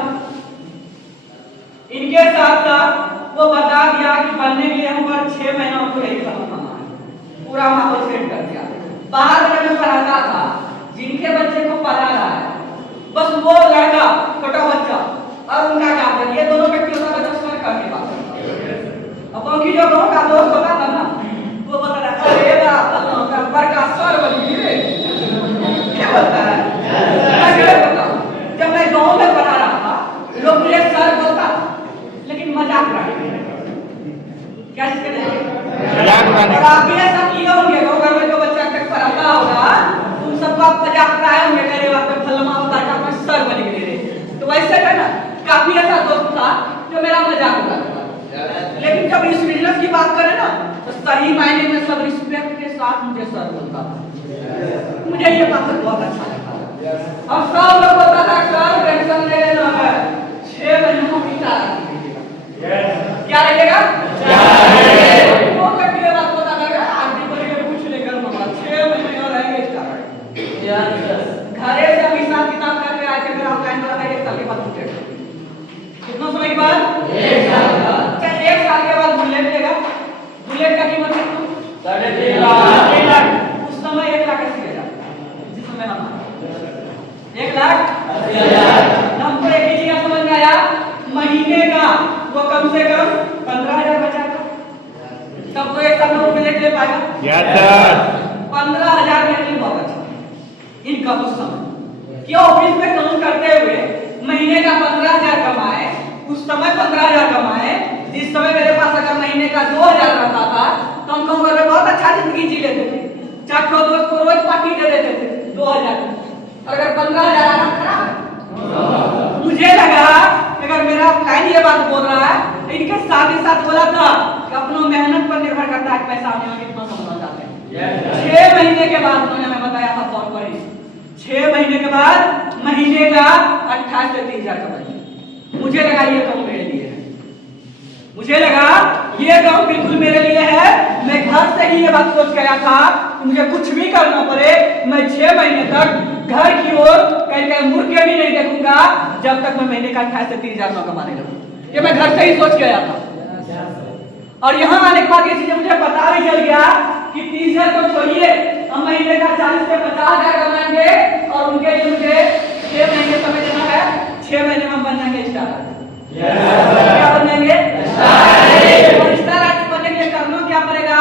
इनके साथ साथ वो बता दिया कि पढ़ने के लिए हम 6 महीना को यही खाना खाना है, पूरा माहौल सेट कर दिया। बाहर में पढ़ाता था, जिनके बच्चे को पढ़ा रहा है बस वो लड़का छोटा बच्चा और उनका क्या था, ये दोनों व्यक्ति होता था जो सर करके बात करता। अब उनकी जो गाँव का दोस्त होता था ना, वो बता रहा अरे बड़का सर बनी रे, क्या बोलता है? जब मैं गाँव में पढ़ा रहा था, लोग मुझे सर बोलता, लेकिन मजाक उड़ाते, क्या चीज करते? मजाक उड़ाने। और आप भी ऐसा किए होंगे, गाँव घर में जो बच्चा तक पढ़ाता होगा, उन सबको आप मजाक उड़ाए होंगे, मेरे वहाँ पे फलमा होता है मैं सर बन गई रे। तो वैसे है ना, काफी ऐसा दोस्त था जो मेरा मजाक उड़ाता था। लेकिन जब इस बिजनेस की बात करें ना, तो सही मायने में सब रिस्पेक्ट के साथ मुझे सर बोलता था। मुझे ये बात बहुत अच्छा लगता था। और सब लोग बोलता था सर टेंशन ले लेना है, 6 महीनों में क्या रहेगा? वो कभी ये बात बता देगा, आदमी को लेकर पूछ लेकर मामा 6 महीने और रहेंगे स्टार्ट। घरे से हम हिसाब किताब करके आए थे, मेरा प्लान बना था 1 साल के बाद छूटेगा। कितना समय के बाद? 1 साल के बाद। क्या 1 साल के बाद बुलेट लेगा? बुलेट का कीमत कितना? 3.5 लाख। उस समय 1 लाख 80 हजार, जिस समय हम 1 लाख 80 हजार। हमको एक ही चीज समझ में आया, महीने का वो कम से कम 15,000 बचा था, तब तो 1 साल में वो बुलेट ले पाएगा। Yes sir. 15,000 मेरे लिए बहुत अच्छा इनकम उस समय। कि ऑफिस में काम करते हुए महीने का 15,000 कमाए, उस समय 15,000 कमाए, जिस समय मेरे पास अगर महीने का 2,000 रहता था तो हम कहूँ अगर बहुत अच्छा जिंदगी जी लेते थे, 4 दोस्त को रोज पार्टी दे देते थे 2,000। अगर 15,000 आना खराब है। मुझे लगा अगर मेरा प्लान ये बात बोल रहा है, इनके साथ ही साथ बोला था कि अपनों मेहनत पर निर्भर करता है पैसा आने में कितना कमाना चाहते हैं। 6 महीने के बाद उन्होंने हमें बताया था फोन पर ही, 6 महीने के बाद महीने का 28 से 30,000 कमाई। मुझे लगा ये काम मेरे लिए है, मुझे लगा ये काम बिल्कुल मेरे लिए है। मैं घर से ही ये बात सोच गया था कि मुझे कुछ भी करना पड़े, मैं 6 महीने तक घर की ओर कहीं मुड़ के भी नहीं देखूंगा जब तक मैं महीने का 28 से 30,000 कमाने लगूं। ये मैं घर से ही सोच गया था। और यहाँ आने के बाद ये चीजें मुझे पता भी चल गया कि 30,000 को छोड़िए, हम महीने का 40 से 50,000 कमाएंगे और उनके लिए मुझे 6 महीने समय देना है। 6 महीने में हम बन जाएंगे स्टार। क्या बन जाएंगे? स्टार आर्टिस्ट बनने के लिए करना क्या पड़ेगा?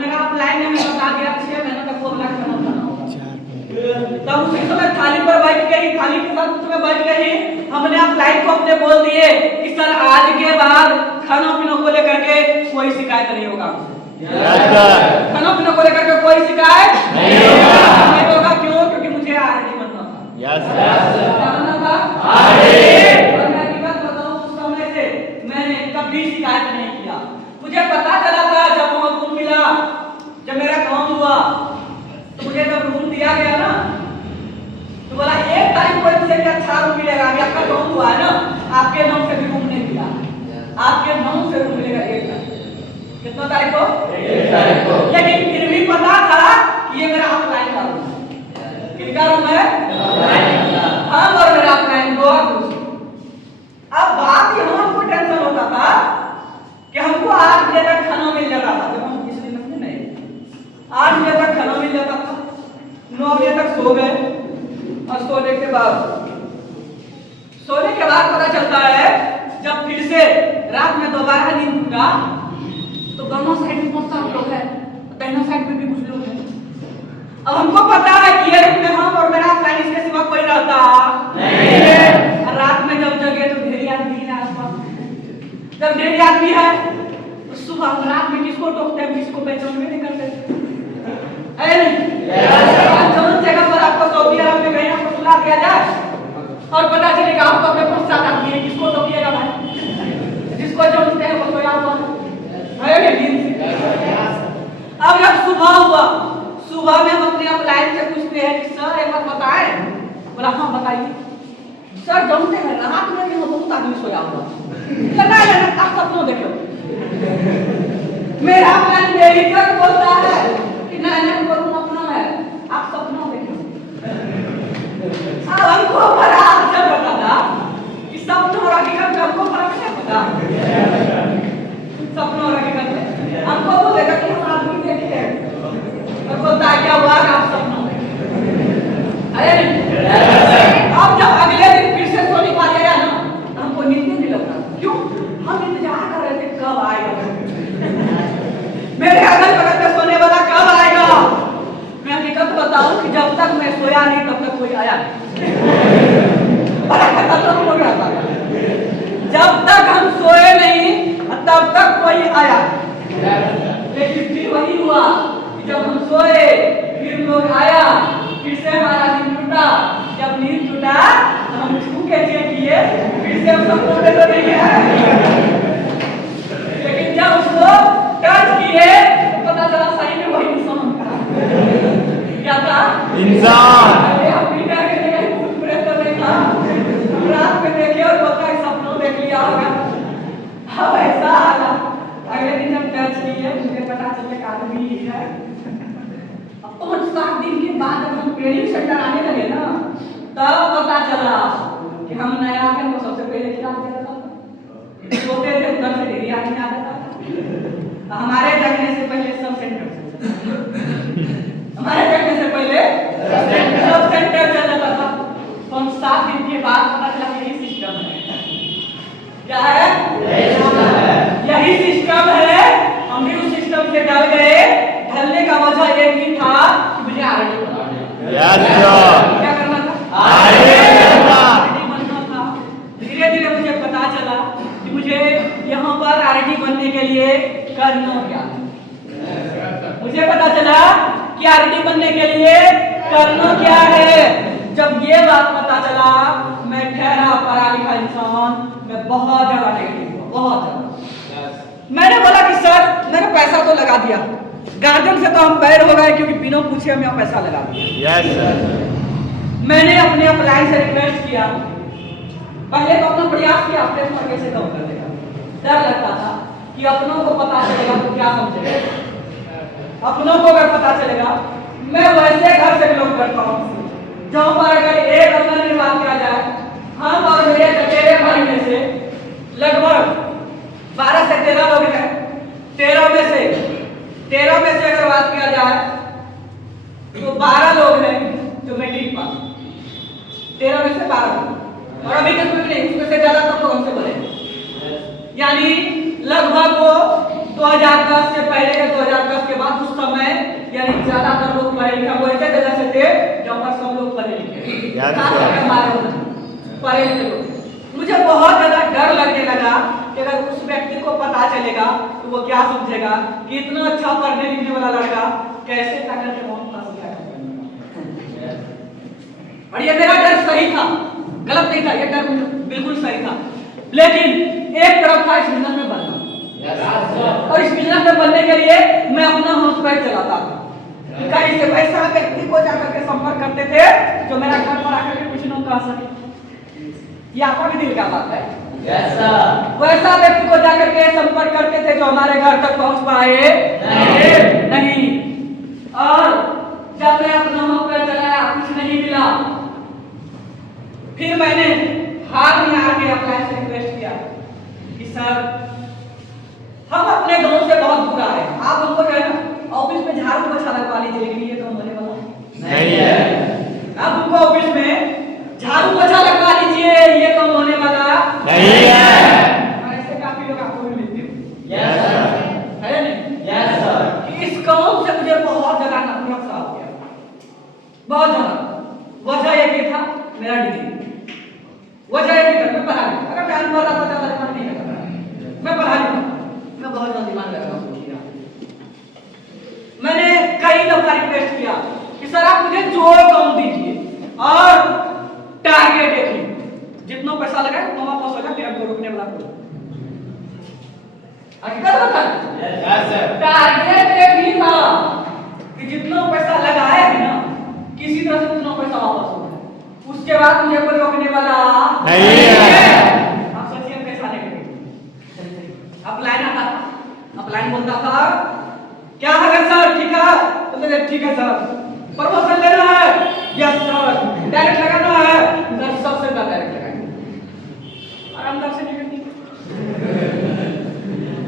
मेरा प्लान ने हमें बता दिया 6 महीने तक 4 लाख कमाना होगा। तब उसी समय थाली पर के ही थाली के साथ उसमें बैठ के ही हमने क्लाइंट को अपने बोल दिए कि सर आज के बाद खाना पीना को लेकर के कोई शिकायत नहीं होगा खाना पीना को लेकर के कोई शिकायत नहीं होगा क्यों? क्योंकि मुझे आरडी बनना था। क्या बनना था? और मैं हकीकत बताऊं उस समय से मैंने कभी शिकायत नहीं किया। मुझे पता चला था जब वहां रूम मिला, जब मेरा काम हुआ तो मुझे जब रूम दिया गया ना तो बोला 1 तारीख को से भी अच्छा रूम मिलेगा। अभी आपका काम हुआ है ना, आपके नाम से भी रूम नहीं मिला, आपके नाम से रूम मिलेगा 1 तारीख। कितना तारीख को? 1 तारीख को। लेकिन फिर भी पता था कि ये मेरा ऑफलाइन का रूम है। किसका रूम है? हम और मेरा ऑफलाइन दो। अब बात यहाँ हमको टेंशन होता था कि हमको 8 बजे तक खाना मिल जाता था। जब हम किसी दिन नहीं 8 बजे तक खाना मिल जाता था, 9 बजे तक सो गए और सोने के बाद पता चलता है जब फिर से रात में दोबारा नींद टूटा तो दोनों साइड में बहुत सारे लोग हैं, दोनों साइड में भी कुछ लोग हैं। अब हमको पता है कि ये रूम में हम और मेरा फ्रेंड इसके सिवा कोई रहता नहीं। और रात में जब जगे तो ढेरी आदमी है आसपास। जब ढेरी आदमी है तो सुबह रात में किसको टोकते हैं, किसको पहचान भी नहीं करते। जगह पर आपको सऊदी अरब में कहीं आपको सुला दिया जाए और पता चलेगा आपको अपने पास 7 आदमी है, किसको टोकिएगा भाई? जिसको जानते हैं वो सोया हुआ है। अब जब सुबह हुआ, सुबह में हम अपने अपलाइन से पूछते हैं कि सर एक बात बताएं। बोला हाँ बताइए। सर जानते हैं रात में भी बहुत आदमी सोया हुआ लगा लेना, आप सपनों देखो। मेरा अपलाइन यही कर बोलता है कि नहीं करूँ अपना है, आप सपनों देखो। अब हमको बड़ा अच्छा पता था कि सपनों और हकीकत में हमको फर्क नहीं पता। सपनों और हकीकत में हमको बोलेगा कि हम आदमी देखे और बोलता है क्या हुआ आप सपनों में। अरे अब जब अगले दिन फिर से सोने पा गया ना हमको नींद नहीं लगता। क्यों? हम इंतजार कर रहे थे कब आएगा मेरे अगल बगल में सोने वाला कब आएगा। मैं हकीकत बताऊं कि जब तक मैं सोया नहीं तब तक कोई आया नहीं। बड़ा खतरनाक हो गया था। जब तक हम सोए नहीं तब तक कोई आया। लेकिन फिर वही हुआ कि जब हम सोए फिर लोग आया, फिर से हमारा नींद टूटा। जब नींद टूटा तो हम छू के चेक किए, फिर से हम सपनों में तो नहीं है। लेकिन जब उसको टच किए तो पता चला सही में वही इंसान था। क्या था? इंसान। अरे हम बिना के लिए भूत प्रेत तो नहीं था। हम रात में देखे और पता है सपनों देख लिया होगा। अब ऐसा हाल अगले दिन जब टच किए मुझे पता चला कि आदमी ही है। अब 5-7 दिन के बाद जब हम ट्रेनिंग सेंटर आने लगे ना तब पता चला कि हम नया आके हमको सबसे पहले खिला दिया था। सोते थे उधर से डेली आदमी आ जाता था। हमारे जगने से पहले सब सेंटर हमारे जगने से पहले सब सेंटर चल जाता था। 5-7 दिन के बाद पता चला यही सिस्टम है। क्या है? यही सिस्टम है। हम भी उस सिस्टम से डर गए। ढलने का वजह एक ही था कि मुझे आरडी क्या करना था? आरडी बनना था। धीरे धीरे मुझे पता चला कि मुझे यहाँ पर आरडी बनने के लिए करना क्या। मुझे पता चला कि आरडी बनने के लिए करना क्या है। जब ये बात पता चला मैं ठहरा पढ़ा लिखा इंसान, मैं बहुत ज्यादा नेगेटिव हुआ, बहुत ज्यादा। मैंने बोला कि सर मैंने पैसा तो लगा दिया, गार्जियन से तो हम बैर हो गए क्योंकि बिना पूछे हमें पैसा लगा दिया। मैंने अपने अपलाइन से रिक्वेस्ट किया। पहले तो अपना प्रयास किया अपने पर कैसे कम कर देगा। डर लगता था कि अपनों को पता चलेगा तो क्या समझेगा, अपनों को अगर पता चलेगा। मैं वैसे घर से बिलोंग करता हूँ जहाँ पर अगर एक अंदर में बात किया जाए, हम और मेरे चचेरे भाई में से लगभग 12 से 13 लोग हैं। 13 में से अगर बात किया जाए तो 12 लोग हैं जो मैट्रिक पास, 13 में से 12 लोग, और अभी तक नहीं, उसमें से ज्यादा तो हमसे बड़े। यानी लगभग वो 2010 से पहले या 2010 के बाद उस समय यानी ज्यादातर लोग पढ़े लिखे वो ऐसे जगह से थे जहाँ पर सब लोग पढ़े लिखे। Yes, खास sir. करके हमारे उधर पढ़े लिखे लोग। मुझे बहुत ज्यादा डर लगने लगा कि अगर उस व्यक्ति को पता चलेगा तो वो क्या समझेगा कि इतना अच्छा पढ़ने लिखने वाला लड़का कैसे टक्कर के मौत फंस गया। और ये मेरा डर सही था, गलत नहीं था, ये डर बिल्कुल सही था। लेकिन एक तरफ था इस बिजनेस में बनना, और इस बिजनेस में बनने के लिए मैं अपना हाथ पैर चलाता था। कहीं से वैसा व्यक्ति को जाकर के संपर्क करते थे जो मेरा घर पर आकर के कुछ न कह सके। ये आपका भी दिल का बात है। Yes sir. वैसा व्यक्ति को जाकर के संपर्क करते थे जो हमारे घर तक पहुंच पाए नहीं। और जब मैं अपना हाथ पैर चलाया कुछ नहीं मिला, फिर मैंने हार में आके अपलाइन से रिक्वेस्ट किया कि सर हम अपने गांव से बहुत दूर आए, आप हमको जो है ना ऑफिस में झाड़ू पोछा लगवा लीजिए, लेकिन ये काम होने वाला नहीं है। आप हमको ऑफिस में झाड़ू पोछा लगवा लीजिए, ये काम होने वाला नहीं है। और ऐसे काफी लोग आपको भी मिलते हैं। Yes sir. है नहीं? Yes sir. इस काम से मुझे बहुत ज्यादा नफरत सा हो गया, बहुत ज्यादा। वजह एक ही था, मेरा डिग्री। वजह एक ही था, मैं पढ़ा नहीं। अगर मैं अनपढ़ रहता तो ज्यादा दिमाग नहीं करता, मैं पढ़ा नहीं, मैं बहुत ज्यादा दिमाग लगा रहा हूँ। मैंने कई दफा रिक्वेस्ट किया कि सर आप मुझे जो काम दीजिए और टारगेट एक ही, जितना पैसा लगाए उतना वापस हो जाए, फिर हमको रुकने वाला कोई हकीकत बता। Yes sir. टारगेट एक ही था कि जितना पैसा लगाए भी ना किसी तरह से उतना पैसा वापस हो जाए, उसके बाद मुझे कोई रोकने वाला नहीं है। आप सोचिए हम कैसा नहीं। अपलाइन आता था, अपलाइन बोलता था क्या है सर, ठीक है तो मैं ठीक है सर, प्रमोशन लेना है, यस सर, डायरेक्ट लगाना है सर, सबसे ज्यादा डायरेक्ट लगाएंगे, और अंदर से निकलती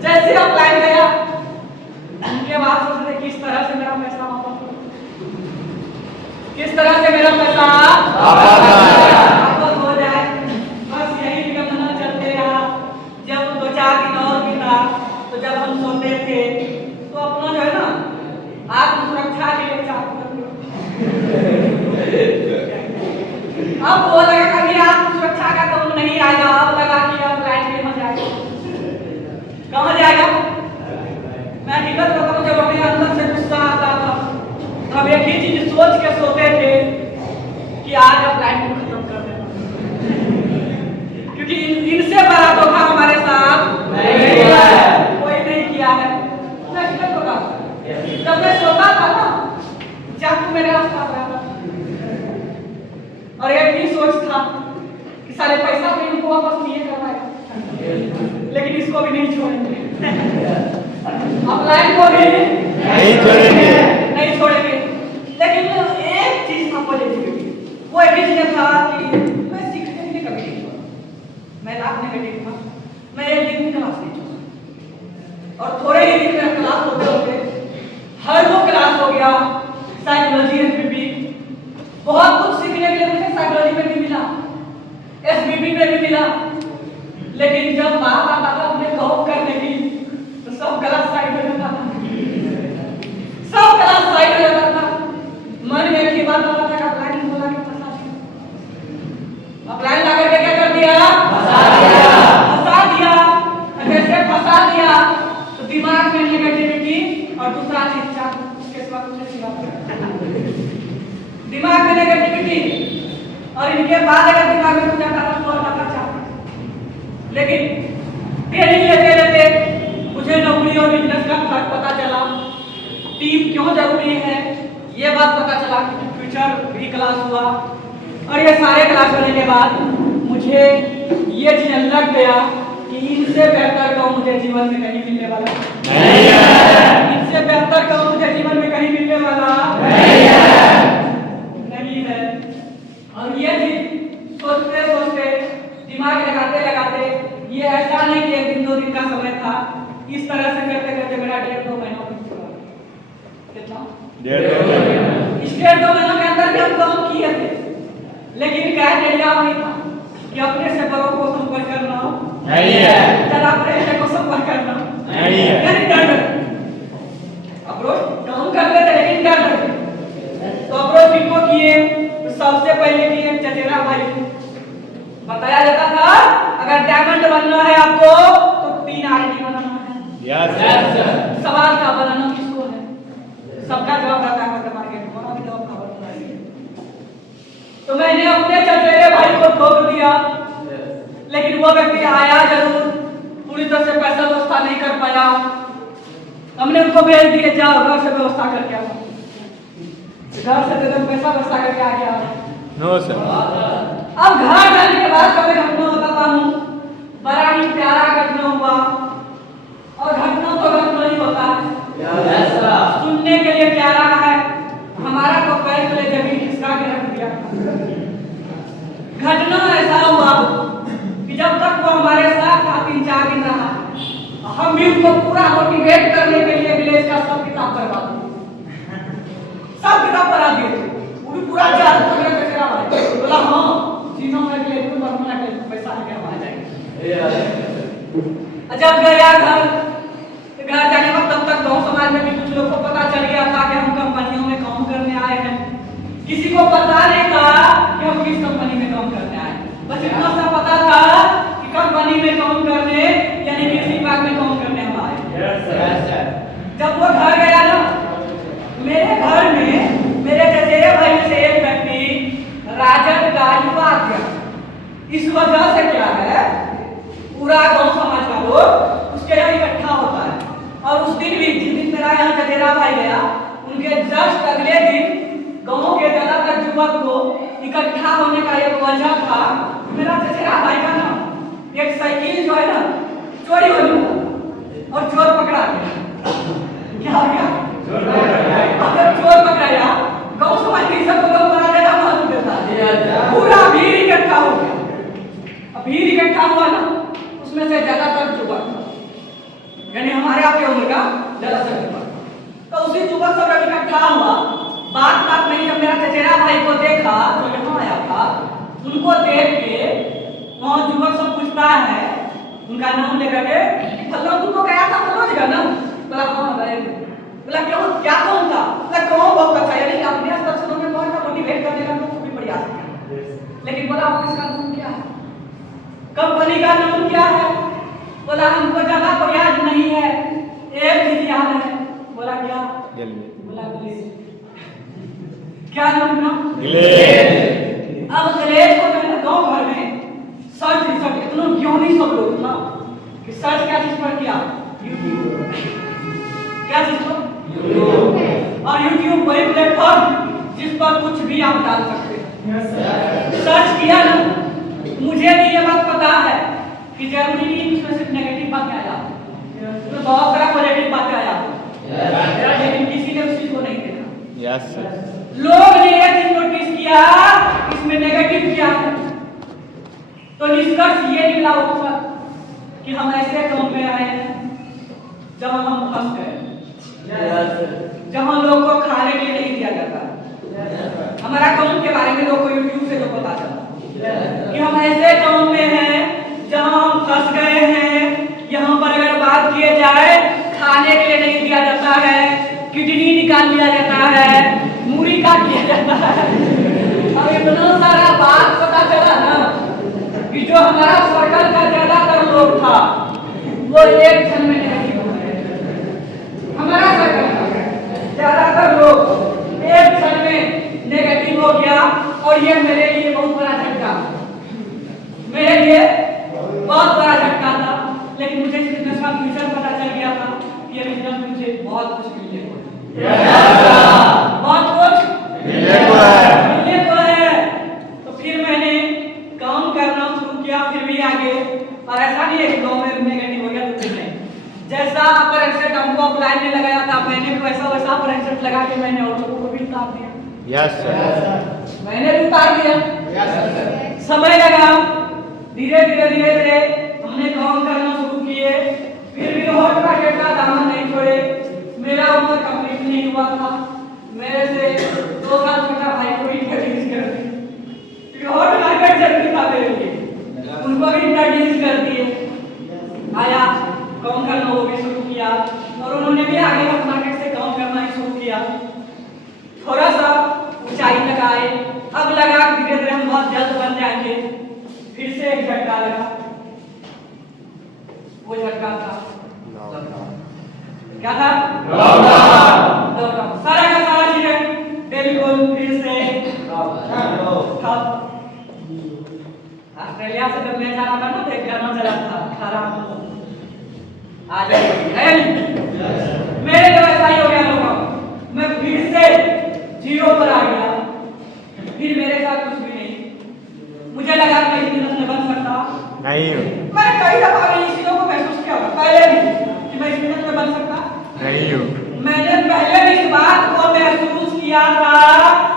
जैसे अपलाइन गया उनके बाद सोच रहे किस तरह से मेरा पैसा वापस हो, किस तरह से मेरा पैसा वापस हो जाए। बस यही निगमना चलते रहा। जब 2-4 दिन और बीता तो जब हम सोते थे तो अपना जो है ना आत्म सुरक्षा के लिए चाकू अब वो लगा कभी आत्म सुरक्षा का काम नहीं आएगा, अब लगा कि अब लाइट में मजा आएगा। कहाँ जाएगा? मैं हकीकत बताऊं, जब अपने अंदर से गुस्सा आता था तब एक ही चीज सोच के सोते थे कि आज अब लाइट को खत्म कर देना, क्योंकि इनसे बड़ा धोखा हमारे साथ कोई नहीं किया है। मैं हकीकत बताऊं, जब मैं सोता था ना चाकू मेरे आसपास रहता और एक ही सोच था कि सारे पैसा तो इनको वापस नहीं करवाएगा, लेकिन इसको भी नहीं छोड़ेंगे, अपलाइन को भी नहीं छोड़ेंगे, नहीं छोड़ेंगे। लेकिन एक चीज था पॉजिटिविटी, वो एक ही चीज था कि मैं सीखने के लिए कभी नहीं छोड़ा, मैं लाख नेगेटिव था, मैं एक दिन भी क्लास नहीं छोड़ा, और थोड़े ही दिन में क्लास होते होते हर वो क्लास हो गया साइकोलॉजी एसबीपी, बहुत कुछ सीखने के लिए मुझे साइकोलॉजी में भी मिला, एसबीपी में भी मिला। लेकिन जब बात आता था अपने काम करने की तो सब क्लास साइड हो जाता था, सब क्लास साइड हो जाता था। मन में एक ही बात आता था कि अपलाइन बोला कि फंसा दिया, अपलाइन ला करके क्या कर दिया, फंसा दिया। जैसे फंसा दिया तो दिमाग में नेगेटिविटी और दूसरा चीज था उसके सिवा कुछ नहीं हुआ। दिमाग में नेगेटिविटी और इनके बाद अगर दिमाग में कुछ आता था तो आता था चाहता। लेकिन ट्रेनिंग लेते लेते मुझे नौकरी और बिजनेस का फर्क पता चला, टीम क्यों जरूरी है ये बात पता चला, फ्यूचर भी क्लास हुआ, और ये सारे क्लास होने के बाद मुझे ये चीज लग गया कि इनसे बेहतर काम मुझे जीवन में कहीं मिलने वाला नहीं है, इनसे बेहतर काम मुझे जीवन में कहीं मिलने वाला नहीं है। और ये चीज सोचते सोचते दिमाग लगाते लगाते, ये ऐसा नहीं कि 1 दिन 2 दिन का समय था, इस तरह से करते करते मेरा 1.5-2 महीना बीत चुका। कितना? 1.5 महीना। इस 1.5-2 महीनों के अंदर भी हम काम किए थे, लेकिन क्राइटेरिया वही था कि अपने से बड़ों को संपर्क करना नहीं है, जरा अपने को संपर्क करना नहीं है, यानी डर अप्रोच काम करते थे लेकिन डर। तो अप्रोच किनको किए? तो सबसे पहले की एक चचेरा भाई बताया जाता था अगर डायमंड बनना है आपको तो 3 आईडी बनाना है। Yes sir. सवाल का बनाना किसको है? सबका जवाब रहता है मार्केट में, और जवाब का बनाना है। तो मैंने अपने चचेरे भाई को ठोक दिया, लेकिन वो व्यक्ति आया जरूर, पूरी तरह से पैसा व्यवस्था नहीं कर पाया। हमने उनको भेज दिए, जाओ घर से व्यवस्था करके आओ। घर से तो पैसा व्यवस्था करके आ गया। No sir. अब घर जाने के बाद कभी घटना बताता हूँ, बड़ा ही प्यारा घटना हुआ, और घटना तो घटना ही होता है, सुनने के लिए प्यारा है। हमारा तो पैर तले जमीन खिसका के रख दिया। घटना ऐसा हुआ कि जब तक वो हमारे साथ था 3-4 दिन रहा, हम भी उनको पूरा मोटिवेट करने के लिए विलेज का सब किताब करवा दिए, सब किताब पढ़ा दिए थे। वो भी पूरा चार पकड़ के चला भाई बोला हाँ जीनो में के लिए तुम अपना के पैसा लेके हम आ जाएंगे। जब गया घर, घर जाने के बाद तब तक गांव समाज में भी कुछ लोग को पता चल गया था कि हम कंपनियों में काम करने आए हैं। किसी को पता नहीं था कि हम किस कंपनी में काम करने आए, बस इतना सा पता था कि कंपनी में काम करने यानी कृषि विभाग में काम करने हम आए। जब वो घर गया ना, मेरे घर में मेरे चचेरे भाई से एक व्यक्ति राजद का युवा अध्यक्ष, इस वजह से क्या है पूरा गांव समाज का लोग उसके यहाँ इकट्ठा होता है। और उस दिन भी जिस दिन मेरा यहाँ चचेरा भाई गया, उनके जस्ट अगले दिन गांव के ज्यादातर युवक को इकट्ठा होने का एक वजह था, मेरा चचेरा भाई का ना एक साइकिल जो है ना चोरी हो गई और चोर पकड़ा गया। क्या हो गया? जब चोर पकड़ाया, गांव समाज के सब लोग बना देता महत्व देता है, पूरा भीड़ इकट्ठा हो गया। अब भीड़ इकट्ठा हुआ ना, उसमें से ज्यादातर युवक, यानी हमारे आपके उम्र का ज्यादातर युवक, तो उसी युवक सब जब इकट्ठा हुआ, बात नहीं, जब मेरा चचेरा भाई को देखा जो यहाँ आया था, उनको देख के वहाँ युवक सब पूछता है, उनका नाम लेकर के फल्ला तुमको गया था मनोज का ना, बोला हाँ गए। बोला क्यों, क्या कौन था? बोला कौन बहुत अच्छा, यानी अपने स्तर में कौन सा मोटिवेट करने का तो भी बढ़िया है। लेकिन बोला ऑफिस का नाम क्या है, कंपनी का नाम क्या है? बोला हमको जगह तो याद नहीं है, एक चीज याद है। बोला क्या? बोला क्या नाम था? अब ग्लेज को मैंने गांव भर में सर्च इतना ज्ञानी सब लोग था कि सर्च क्या चीज पर किया, यूट्यूब। क्या चीज पर? यूट्यूब। और यूट्यूब वही प्लेटफॉर्म जिस पर कुछ भी आप डाल सकते हैं। सर्च किया ना, मुझे भी ये बात पता है कि जरूरी नहीं कि उसमें सिर्फ नेगेटिव बात आया, उसमें बहुत सारा पॉजिटिव बात आया, लेकिन किसी ने उस चीज को नहीं देखा। Yes sir. लोग ने ये चीज नोटिस किया, इसमें नेगेटिव क्या है, तो निष्कर्ष ये निकला ऊपर कि हम ऐसे काम में आए हैं जहां हम फंस गए, जहां लोगों को खाने के लिए नहीं दिया जाता। हमारा काम के बारे में लोगों को यूट्यूब से जो पता चला कि हम ऐसे काम में हैं जहां हम फंस गए हैं। यहाँ पर अगर बात किए जाए, खाने के लिए नहीं दिया जाता है, किडनी निकाल लिया जाता है, मूरी काट लिया जाता है। अब इतना सारा बात पता चला ना कि जो हमारा सर्कल का ज्यादातर लोग था वो एक क्षण में नेगेटिव हो गए। हमारा सर्कल का ज्यादातर लोग एक क्षण में नेगेटिव हो गया, और ये मेरे लिए बहुत बड़ा झटका, मेरे लिए बहुत बड़ा झटका था। लेकिन मुझे इस बिजनेस का फ्यूचर पता चल गया था कि ये बिजनेस में मुझे बहुत कुछ मिलने को है, बहुत कुछ मिलने को है। तो फिर मैंने काम करना शुरू किया, फिर भी आगे। और ऐसा नहीं है कि गाँव में नेगेटिव हो गया तो फिर नहीं, जैसा अपर एक्सेंट हमको अप्लाई में लगाया था, मैंने भी वैसा अपर एक्सेंट लगा के मैंने और लोगों को भी उतार दिया। Yes sir. मैंने भी उतार दिया। समय लगा, धीरे धीरे हमने काम करना शुरू किए, फिर भी हॉट मार्केट का दामन नहीं छोड़े। मेरा उम्र कंप्लीट नहीं हुआ था, मेरे से 2 साल छोटा भाई को इंट्रोड्यूस कर दिया, क्योंकि हॉट मार्केट जरूरी था मेरे लिए, उनको भी इंट्रोड्यूस कर दिए। आया काम करना वो भी शुरू किया, और उन्होंने भी आगे हॉट मार्केट से काम करना ही शुरू किया। थोड़ा सा ऊंचाई तक आए अब लगा धीरे धीरे हम बहुत जल्द बन जाएंगे। फिर से एक झटका लगा। वो झटका था क्या था? लॉकडाउन। सारा का सारा चीजें बिल्कुल फिर से ऑस्ट्रेलिया से जब मैं जा रहा था ना, तो एक गाना चला था, खराब आ जाएगी। मेरे तो ऐसा ही हो गया लोग, मैं फिर से जीरो पर आ गया। फिर मेरे साथ कुछ भी नहीं। मुझे लगा कि इस बिजनेस में बन सकता नहीं हो, मैंने कई दफा इन चीजों को महसूस किया पहले भी कि मैं इस बिजनेस में बन सकता नहीं हो। मैंने पहले भी इस बात को महसूस किया था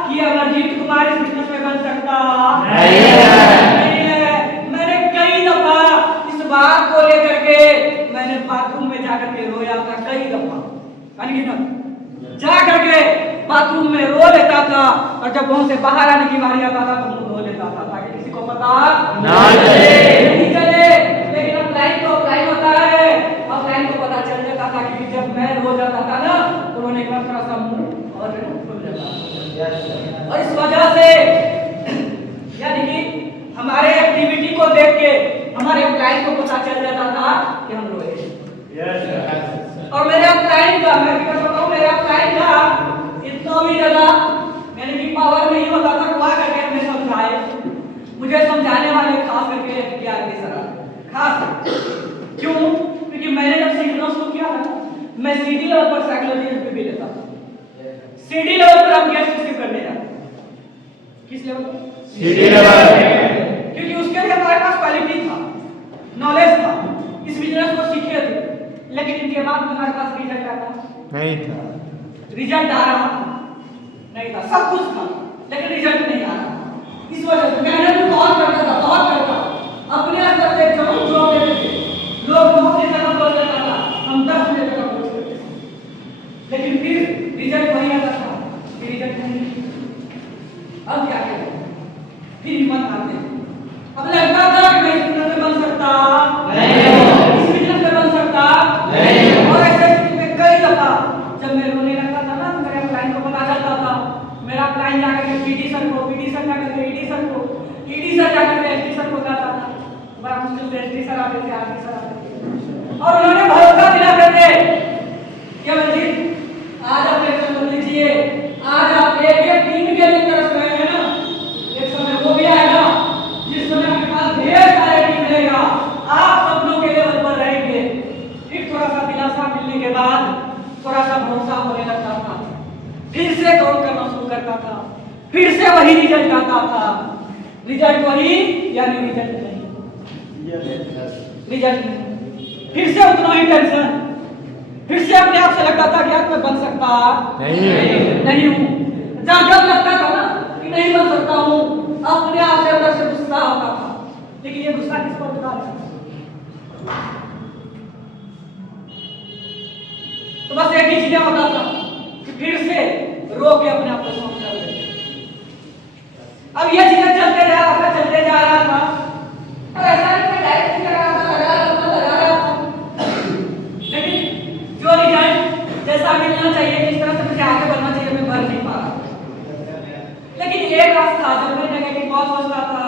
कि अमरजीत कुमार इस बिजनेस में बन सकता नहीं है। मैंने कई दफा इस बात को लेकर के मैंने बाथरूम में जाकर के रोया था, कई दफा जा करके बाथरूम में रो लेता था, और जब वहां से बाहर आने की बारी आता था तो मुंह धो लेता था ताकि किसी को पता नहीं चले। लेकिन ऑफलाइन तो ऑफलाइन होता है, ऑफलाइन को पता चल जाता था कि जब मैं रो जाता था ना तो उन्होंने एक थोड़ा सा मुंह और खुल जाता। और इस वजह से यानी कि हमारे एक्टिविटी को देख के हमारे ऑफलाइन को पता चल जाता था कि हम रोए। और मेरे ऑफलाइन का मैं क्या कहता हूं, मेरा ऑफलाइन का इतना भी ज्यादा यानी कि पावर नहीं होता था कि वहां करके हमें समझाए। मुझे समझाने वाले खास करके क्या है सर, खास क्यों? क्योंकि मैंने जब सीखना शुरू किया था मैं सीडी लेवल पर साइकोलॉजी भी लेता था। सीडी लेवल पर हम क्या स्किप करने जा रहे हैं? किस लेवल पर? CD level. क्योंकि उसके लिए हमारे पास क्वालिटी था, नॉलेज था, इस बिजनेस को सीखे थे। लेकिन इनके बाद हमारे पास रिजल्ट आता नहीं था, रिजल्ट आ रहा नहीं था, सब कुछ था लेकिन रिजल्ट नहीं आ रहा। इस वजह से मेहनत भी बहुत करता था, अपने अंदर से जोर देते थे। लोग 9 की तरह बोल देता था, हम 10 की तरह बोलते थे, लेकिन फिर रिजल्ट वही आता था, फिर रिजल्ट नहीं। अब क्या करें? फिर हिम्मत हारते। अब लगता था कि मैं इस बिजनेस में बन सकता नहीं, इस बिजनेस में बन सकता नहीं। और ऐसे में कई दफा जब मैं रोने लगता था ना तो मेरे क्लाइंट को पता चलता था। मेरा क्लाइंट जाकर के पीडी सर को, पीडी सर जाकर के ईडी सर को, ईडी सर जाकर के एसडी सर को जाता था। बड़ा मुश्किल से एसडी सर आते थे, आरडी सर आते थे, और उन्होंने भरोसा दिलाते थे कि अमरजीत आज आप टेंशन मत लीजिए, आज आप एक टीम के लिए तरस रहे हैं ना, एक समय वो भी आएगा जिस समय आपके पास ढेर सारे टीम रहेगा, आप सब लोग के लेवल पर रहेंगे। फिर थोड़ा सा दिलासा मिलने के बाद थोड़ा सा भरोसा होने लगता था, फिर से काम करना शुरू करता था, फिर से वही रिजल्ट आता था। रिजल्ट वही यानी रिजल्ट नहीं, रिजल्ट नहीं, फिर से उतना ही टेंशन, फिर से अपने आप से लगता था कि यार मैं बन सकता नहीं हूँ। जब लगता था ना कि नहीं बन सकता हूँ, अपने आप से अंदर से गुस्सा होता था। लेकिन ये गुस्सा किस पर उतार है? तो बस एक ही चीजें होता था कि फिर से रो के अपने आप को शांत कर देते। अब ये चीजें चलते जा रहा था, और ऐसा नहीं मैं डायरेक्ट लगा रहा था। लेकिन जो रिजल्ट जैसा मिलना चाहिए, जिस तरह से मुझे आगे बढ़ना चाहिए, मैं बढ़ नहीं पा रहा। लेकिन एक बात था, जब मैं नेगेटिव बहुत सोचता था,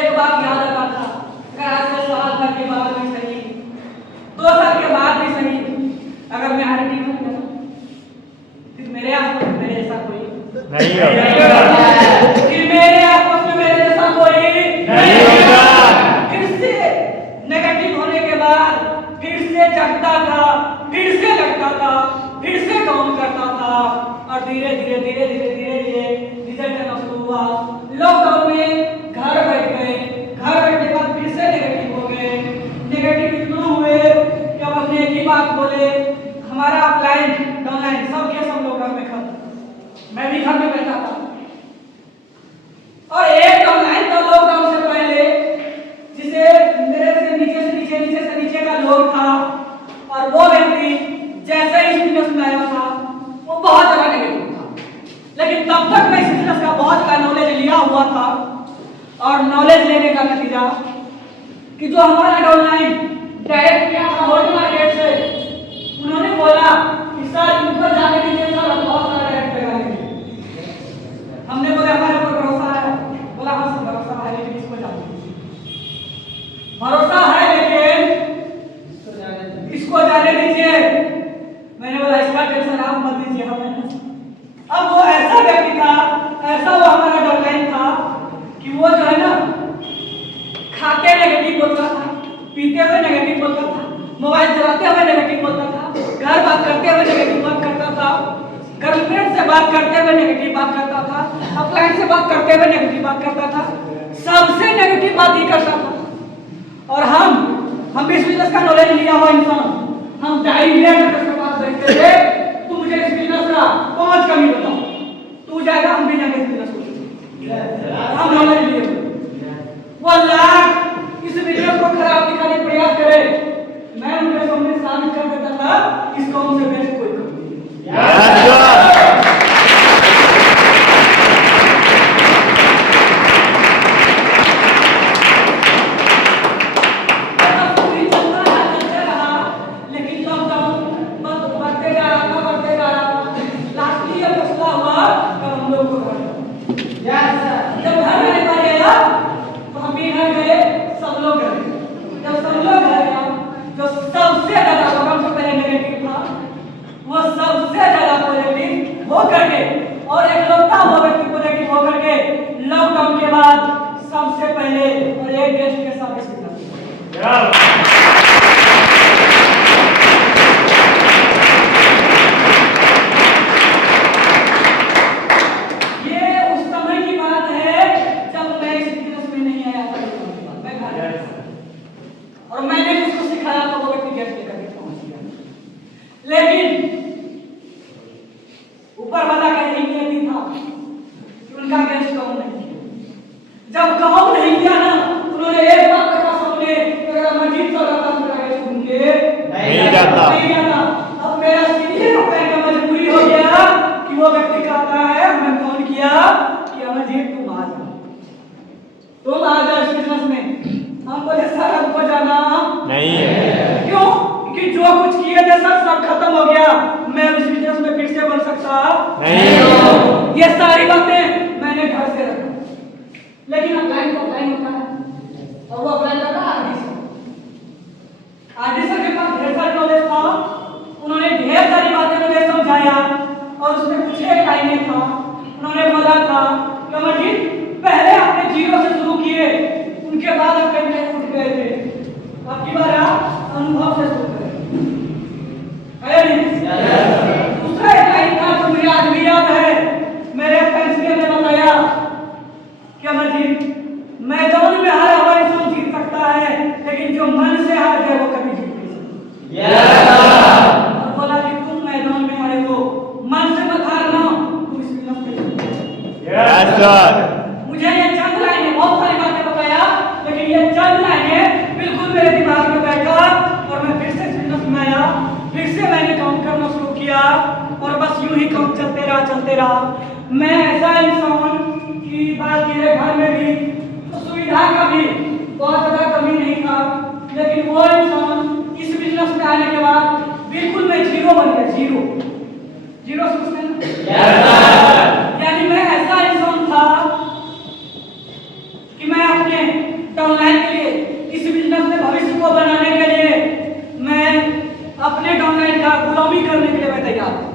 एक बात याद आता था, अगर आज से साल भर के बाद भी सही, 2 साल के बाद भी सही, अगर मैं आरडी बन गया फिर मेरे आसपास मेरे जैसा कोई नहीं होगा, फिर मेरे आसपास में मेरे जैसा कोई नहीं होगा। फिर से नेगेटिव होने के बाद फिर से जगता था, फिर से लगता था, फिर से काम करता था, और धीरे धीरे रिजल्ट आना शुरू हुआ। लॉकडाउन में घर बैठ गए, घर बैठने के बाद फिर से नेगेटिव हो गए। नेगेटिव इतना हुए कि अब हमने एक ही बात बोले, हमारा ऑफलाइन डाउनलाइन सब लोग घर में खत्म, मैं भी घर में बैठा था। और एक डाउनलाइन था लॉकडाउन से पहले, जिसे मेरे से नीचे का लोग था, और वो व्यक्ति जैसे ही इस बिजनेस में आया था वो बहुत ज्यादा नेगेटिव था। लेकिन तब तक मैं इस बिजनेस का बहुत ज्यादा नॉलेज लिया हुआ था, और नॉलेज लेने का नतीजा कि जो हमारा डाउनलाइन डायरेक्ट किया था होल्ड मार्केट से, उन्होंने बोला कि सर ऊपर जाने दीजिए, सर बहुत सारा डायरेक्ट लगाएंगे। हमने बोला हमारे ऊपर भरोसा बोलता था, पीते हुए नेगेटिव बोलता था, मोबाइल चलाते हुए नेगेटिव बोलता था, घर बात करते हुए नेगेटिव बात करता था, गर्लफ्रेंड से बात करते हुए नेगेटिव बात करता था, अपलाइन से बात करते हुए नेगेटिव बात करता था, सबसे नेगेटिव बात ही करता था। और हम इस बिजनेस का नॉलेज लिया हुआ इंसान, हम डायरी लेकर उसके पास बैठते थे, तू मुझे इस बिजनेस का 5 कमी बताओ, तू जाएगा हम भी जाएंगे इस बिजनेस को, हम नॉलेज लिए वो लाख इस बिजनेस को खराब दिखाने का प्रयास करे, मैं उनके सामने साबित कर देता था इस कौम से बेस्ट कोई कमी नहीं। लॉकडाउन के बाद सबसे पहले और एक गेस्ट के साथ ये उस समय की बात है जब मैं इस बिजनेस में नहीं आया था, मैं घर और मैंने जिसको सिखाया था वो व्यक्ति गेस्ट लेकर के पहुंच गया, लेकिन ऊपर वाला का यही नियति था कि उनका गेस्ट कम नहीं, जब काम नहीं किया ना उन्होंने एक बात कहा सामने, अगर मस्जिद चल रहा था मेरा गेस्ट घूम के नहीं जाता। अब मेरा सीनियर होने का मजबूरी हो गया कि वो व्यक्ति कहता है, मैं फोन किया कि अमरजीत तुम आ जाओ इस बिजनेस में। हम बोले सर हमको जाना नहीं है। क्यों? कि जो कुछ किए थे सर सब खत्म हो गया, मैं इस बिजनेस में फिर से बन सकता नहीं। ये सारी बातें मैंने घर से रखा, लेकिन अप्लाइन तो अप्लाइन होता है और वो अप्लाई करता है आरडी सर के पास ढेर सारी नॉलेज था, उन्होंने ढेर सारी बातें मुझे समझाया और उसमें कुछ एक लाइनें था, उन्होंने बोला था कि अमरजीत पहले आपने 0 से शुरू किए, उनके बाद आप कहीं उठ गए थे, आपकी बार आप अनुभव से शुरू करें। दूसरा एक लाइन था जो मुझे आज भी याद है, मेरे फ्रेंड्स ने बताया कि अमरजीत मैदान में हारा हुआ इंसान जीत सकता है, लेकिन जो मन से हार गया वो कभी जीत नहीं सकता। और बोला कि तुम मैदान में हारे हो, मन से मत हारना, तुम इस बिजनेस में मुझे ये चंद लाइनें बहुत सारी बातें बताया, लेकिन ये चंद लाइनें बिल्कुल मेरे दिमाग में बैठा और मैं फिर से इस बिजनेस में आया, फिर से मैंने काम करना शुरू किया और बस यूं ही काम चलते रहा। मैं ऐसा इंसान की बात की घर में भी तो सुविधा का भी बहुत ज्यादा कमी नहीं था, लेकिन वो इंसान इस बिजनेस में आने के बाद बिल्कुल मैं 0 बन गया, 0 समझते हैं? यानी मैं ऐसा इंसान था कि मैं अपने डाउनलाइन के लिए इस बिजनेस में भविष्य को बनाने के लिए मैं अपने डाउनलाइन का गुलामी करने के लिए मैं तैयार हूं।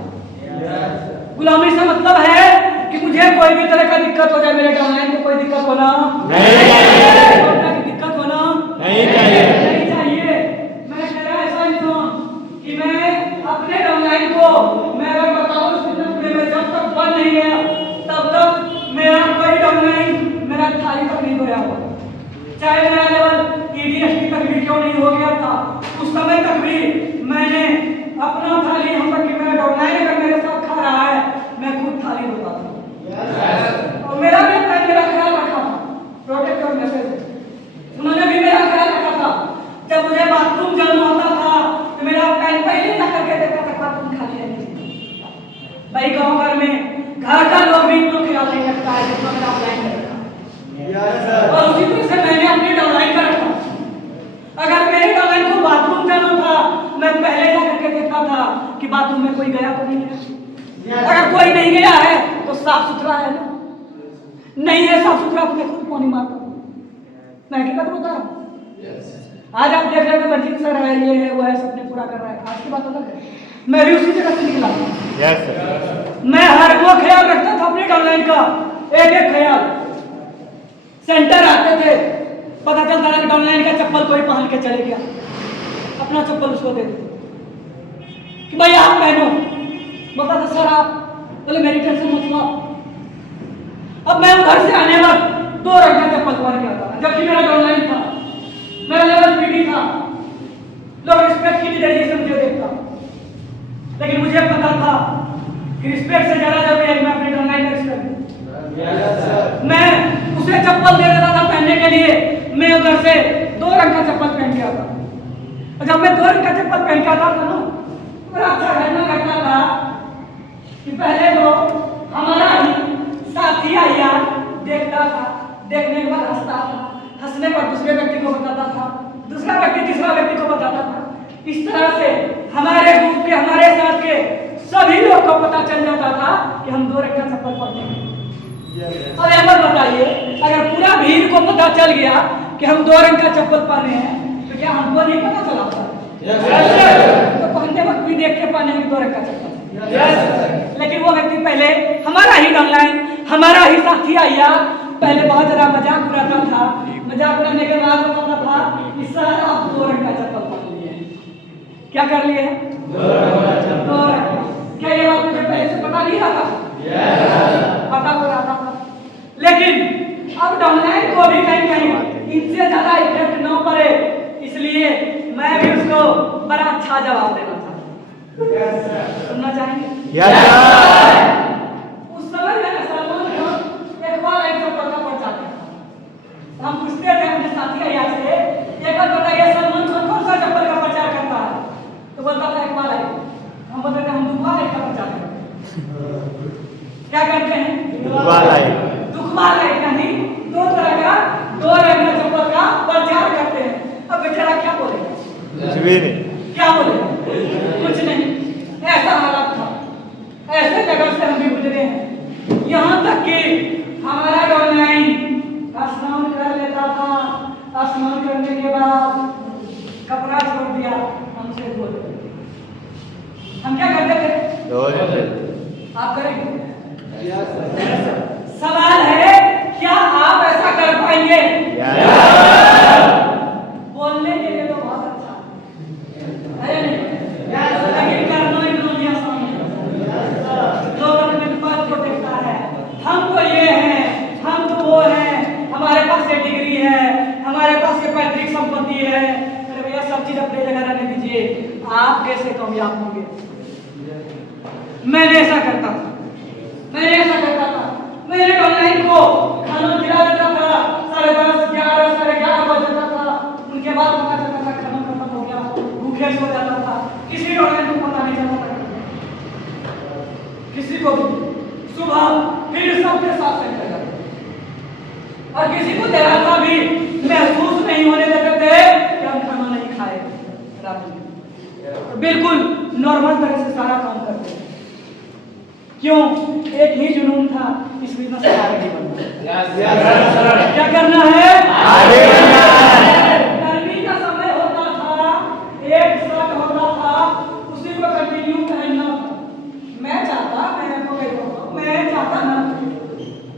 गुलामी से मतलब है कि मुझे कोई भी तरह का दिक्कत हो जाए, मेरे डाउनलाइन को कोई दिक्कत होना नहीं चाहिए। मैं तेरा ऐसा इंसान कि मैं अपने डाउनलाइन को मैं अगर बताऊं इस बिजनेस में मैं जब तक बन नहीं गया तब तक मेरा कोई डाउनलाइन मेरा थाली तक नहीं गया हुआ, चाहे मेरा लेवल EDST तक भी क्यों नहीं हो गया था, उस समय तक भी मैंने अपना थाली हम तक कि मेरा डाउनलाइन अगर मेरे साथ खा रहा है मैं खुद थाली होता था। और मेरा भी मेरा ख्याल रखा था, प्रोटेक्टर मैसेज उन्होंने भी मेरा ख्याल रखा था। जब मुझे बाथरूम जाना होता था तो मेरा टाइम पहले ना करके देखा था बाथरूम खाली है नहीं। भाई गांव घर में घर का लोग भी इतना ख्याल नहीं रखता है जितना मेरा ऑनलाइन रखा। और उसी तरह से मैंने अपने डाउनलाइन का रखा। अगर मेरे डाउनलाइन को बाथरूम जाना था मैं पहले जा करके देखता था कि बाथरूम में कोई गया तो नहीं है। अगर कोई नहीं गया है तो साफ सुथरा है ना, नहीं है साफ सुथरा तो मैं खुद पानी मारता हूँ। मैं हकीकत बता रहा हूँ। आज आप देख रहे हैं मस्जिद सर है, ये है वो है, सबने पूरा कर रहा है, आज की बात अलग है। मैं भी उसी जगह से निकला। मैं हर वो ख्याल रखता था अपने डाउनलाइन का, एक ख्याल। सेंटर आते थे पता चलता था कि डाउनलाइन का चप्पल कोई पहन के चले गया, अपना चप्पल उसको दे देते कि भाई आप पहनो। बोलता था सर आप, बोले मेरी टेंशन मत लो। अब मैं घर से आने वक्त 2 रंग का चप्पल पहन के आता था, जबकि मेरा डाउनलाइन था, मेरा लेवल पीडी था, लोग रिस्पेक्ट की नजरिए से मुझे देखता, लेकिन मुझे पता था कि रिस्पेक्ट से ज्यादा जरूरी है कि मैं अपने डाउनलाइन का रिस्पेक्ट मैं उसे चप्पल दे देता था पहनने के लिए। मैं उधर से 2 रंग का चप्पल पहन के आता, और जब मैं 2 रंग का चप्पल पहन के आता था ना, बड़ा अच्छा घटना था कि पहले तो हमारा ही साथी आया देखता था, देखने के बाद हंसता था, हंसने पर दूसरे व्यक्ति को बताता था, दूसरा व्यक्ति तीसरा व्यक्ति को बताता था। इस तरह से हमारे ग्रुप के, हमारे साथ के सभी लोग को पता चल जाता था कि हम 2 रंग का चप्पल पहनते हैं। अब एक बार बताइए, अगर पूरा भीड़ को पता चल गया कि हम 2 रंग का चप्पल पहने हैं, तो क्या हमको नहीं पता चला था? तो पहनते वक्त भी देख के पहने 2 रंग का चप्पल। लेकिन वो व्यक्ति पहले हमारा ही डाउनलाइन, हमारा ही साथी आया, पहले बहुत ज्यादा मजाक उड़ाता था, मजाक उड़ाने के बाद बताता था कि सर आप 2 रंग का चप्पल पहन लिए। क्या कर लिए? 2 रंग। क्या ये बात मुझे पहले से पता नहीं था? पता तो रहता था, लेकिन अब डाउनलाइन को भी कहीं कहीं इनसे ज्यादा इफेक्ट न पड़े, इसलिए मैं भी उसको बड़ा अच्छा जवाब देना चाहता। सुनना चाहेंगे? उस समय मैंने सलमान खान एक बार एक चप्पल का प्रचार किया। हम पूछते थे अपने साथी भैया से, एक बार बताइए सलमान खान कौन सा चप्पल का प्रचार करता है? तो बोलता था एक बार आई। हम बोलते थे हम दुखवा लाइट का प्रचार करते हैं। क्या करते हैं? दुखवा लाइट का नहीं, 2 तरह का 2 रंग का चप्पल का प्रचार करते हैं। अब बेचारा क्या बोलेगा? क्या बोलेगा? कुछ नहीं। ऐसा हालत था, ऐसे जगह से हम भी गुजरे हैं। यहाँ तक कि हमारा डाउनलाइन स्नान कर लेता था, स्नान करने के बाद कपड़ा छोड़ दिया, हमसे धो देते। हम क्या करते थे? आप करेंगे? सवाल है क्या आप ऐसा कर पाएंगे? बोलने के लिए तो बहुत अच्छा है नहीं, लेकिन करना इतना आसान है। लोग अपने पद को देखता है, हम तो ये हैं, हम तो वो हैं, हमारे पास ये डिग्री है, हमारे पास ये पैतृक संपत्ति है। अरे भैया सब चीज अपनी जगह रहने दीजिए, आप कैसे कामयाब होंगे? मैंने ऐसा करता था, मैंने ऑनलाइन को खाना खिला देता था, 10:30, 11, 11:30 बज जाता था। उनके बाद पता चलता था खाना खत्म हो गया, भूखे सो जाता था। किसी ऑनलाइन को पता नहीं चलता था, किसी को भी सुबह फिर सबके साथ चल जाता, और किसी को जरा सा भी महसूस नहीं होने देते थे कि हम खाना नहीं खाए रात में। बिल्कुल नॉर्मल तरह से सारा काम करते हैं। क्यों? एक ही जुनून था, इस बिजनेस में आगे नहीं बढ़ना। क्या करना है? आगे बढ़ना है। गर्मी का समय होता था, एक शर्ट होता था, उसी को कंटिन्यू पहनना था। मैं चाहता ना,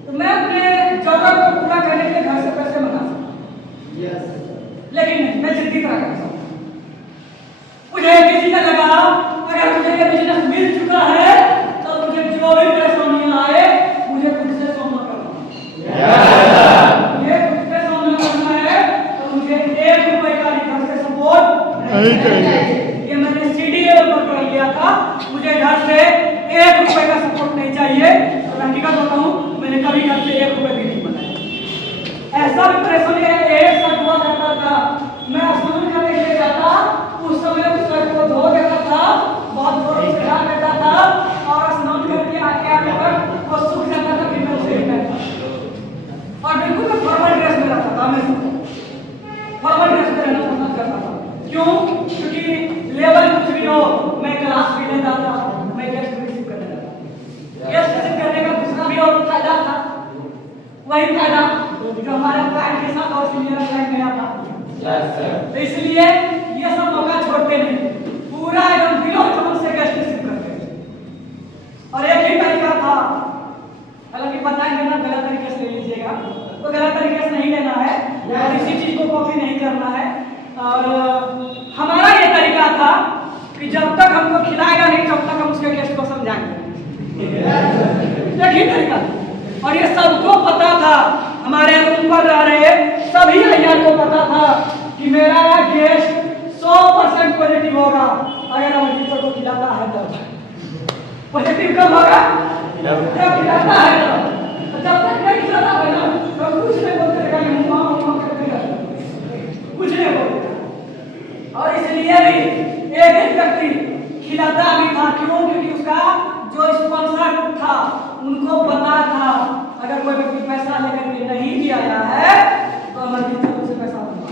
तो मैं अपने जरूरत को पूरा करने के लिए घर से पैसे मंगा सकता, लेकिन नहीं, मैं जिद्दी तरह कर सकता। मुझे किसी ने लगा अगर मुझे ये बिजनेस मिल चुका है तो मुझे जो भी परेशानियां आए मुझे खुद से सामना करना है। ये खुद से सामना करना है तो मुझे 1 रुपए का घर से सपोर्ट नहीं चाहिए। ये मैंने सीडीए पर कर लिया था, मुझे घर से 1 रुपए का सपोर्ट नहीं चाहिए। और हकीकत बताऊं, मैंने कभी घर से 1 रुपए भी नहीं बनाया। ऐसा भी परेशानी है, एक साथ हुआ करता था, मैं स्नान करने के लिए जाता, उस समय उस शर्ट को धो देता था, बहुत जोर से ढाल देता था, और स्नान करके आने पर वो सूख जाता था, फिर मैं उसे पहनता। और बिल्कुल मैं फॉर्मल ड्रेस में रहता था, मैं फॉर्मल ड्रेस में रहना पसंद करता था। क्यों? क्योंकि लेवल कुछ भी हो, मैं क्लास भी लेता था, मैं गेस्ट रिसीव करने लगा। गेस्ट रिसीव करने का दूसरा भी और फायदा था, वही फायदा जो हमारे क्लाइंट के साथ और सीनियर क्लाइंट गया था। तो इसलिए ये सब मौका छोड़ते नहीं, पूरा एकदम दिलो जान से गेस्ट रिसीव करते हैं। और एक ही तरीका था, हालांकि बताएंगे ना गलत तरीके से ले लीजिएगा, तो गलत तरीके से नहीं लेना है। और इसी चीज को और हमारा ये तरीका था कि जब तक हमको खिलाएगा नहीं तब तक हम उसके गेस्ट को समझाएंगे। देखिए तरीका, और ये सबको पता था, हमारे रूम पर रह रहे सभी अय्यार को पता था कि मेरा गेस्ट 100% पॉजिटिव होगा अगर हम टीचर को खिलाता है तो। पॉजिटिव कब होगा? जब खिलाता है तो। जब तक नहीं खिलाता है ना तो कुछ नहीं बोलते रहेगा कि मम्मा करते कुछ नहीं बोलते। और इसलिए भी एक व्यक्ति खिलाता भी था, क्यों? क्योंकि उसका जो स्पॉन्सर था उनको पता था अगर कोई व्यक्ति पैसा लेकर के नहीं भी आया है तो अमरजीत सर उससे पैसा मंगवा।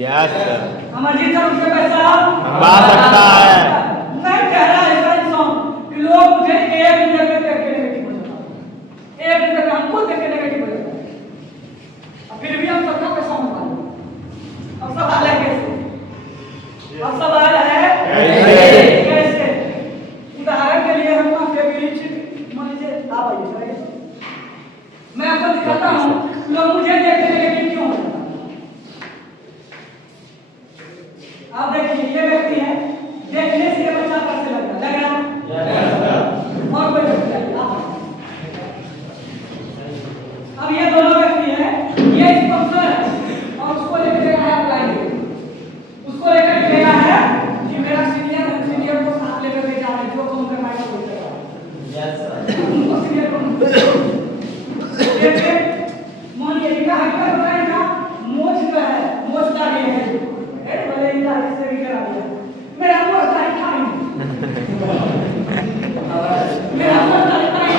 यस सर, अमरजीत सर उससे पैसा मंगवा सकता है। नहीं कह रहा ऐसा इंसान कि लोग मुझे एक मिनट में देख के नेगेटिव हो जाता है, एक मिनट में हमको देख के नेगेटिव हो जाता है, फिर भी हम सबका पैसा मंगवा लें। अब सवाल है कैसे? अब सवाल है कैसे? उदाहरण के लिए हम आपके बीच मान लीजिए आप आइए, मैं आपको दिखाता हूँ लोग मुझे देखने नेगेटिव क्यों होता है। आप देखिए ये व्यक्ति है, देखने से ये बच्चा कैसे लगता है? लग रहा है? और कोई व्यक्ति है अब ये दोनों व्यक्ति हैं, ये स्पॉन्सर है और उसको लेकर गया है अप्लाई, उसको लेकर गया है कि मेरा सीनियर को साथ लेकर के जाना है, जो कौन करना है वो करेगा। यस सर, उनको सीनियर को देखिए मोहन ये का हकीकत बताएगा, मोच का है, मोचदार ये है, ए भले इला इससे भी करा दिया मेरा मोचदार खाई मेरा मोचदार खाई।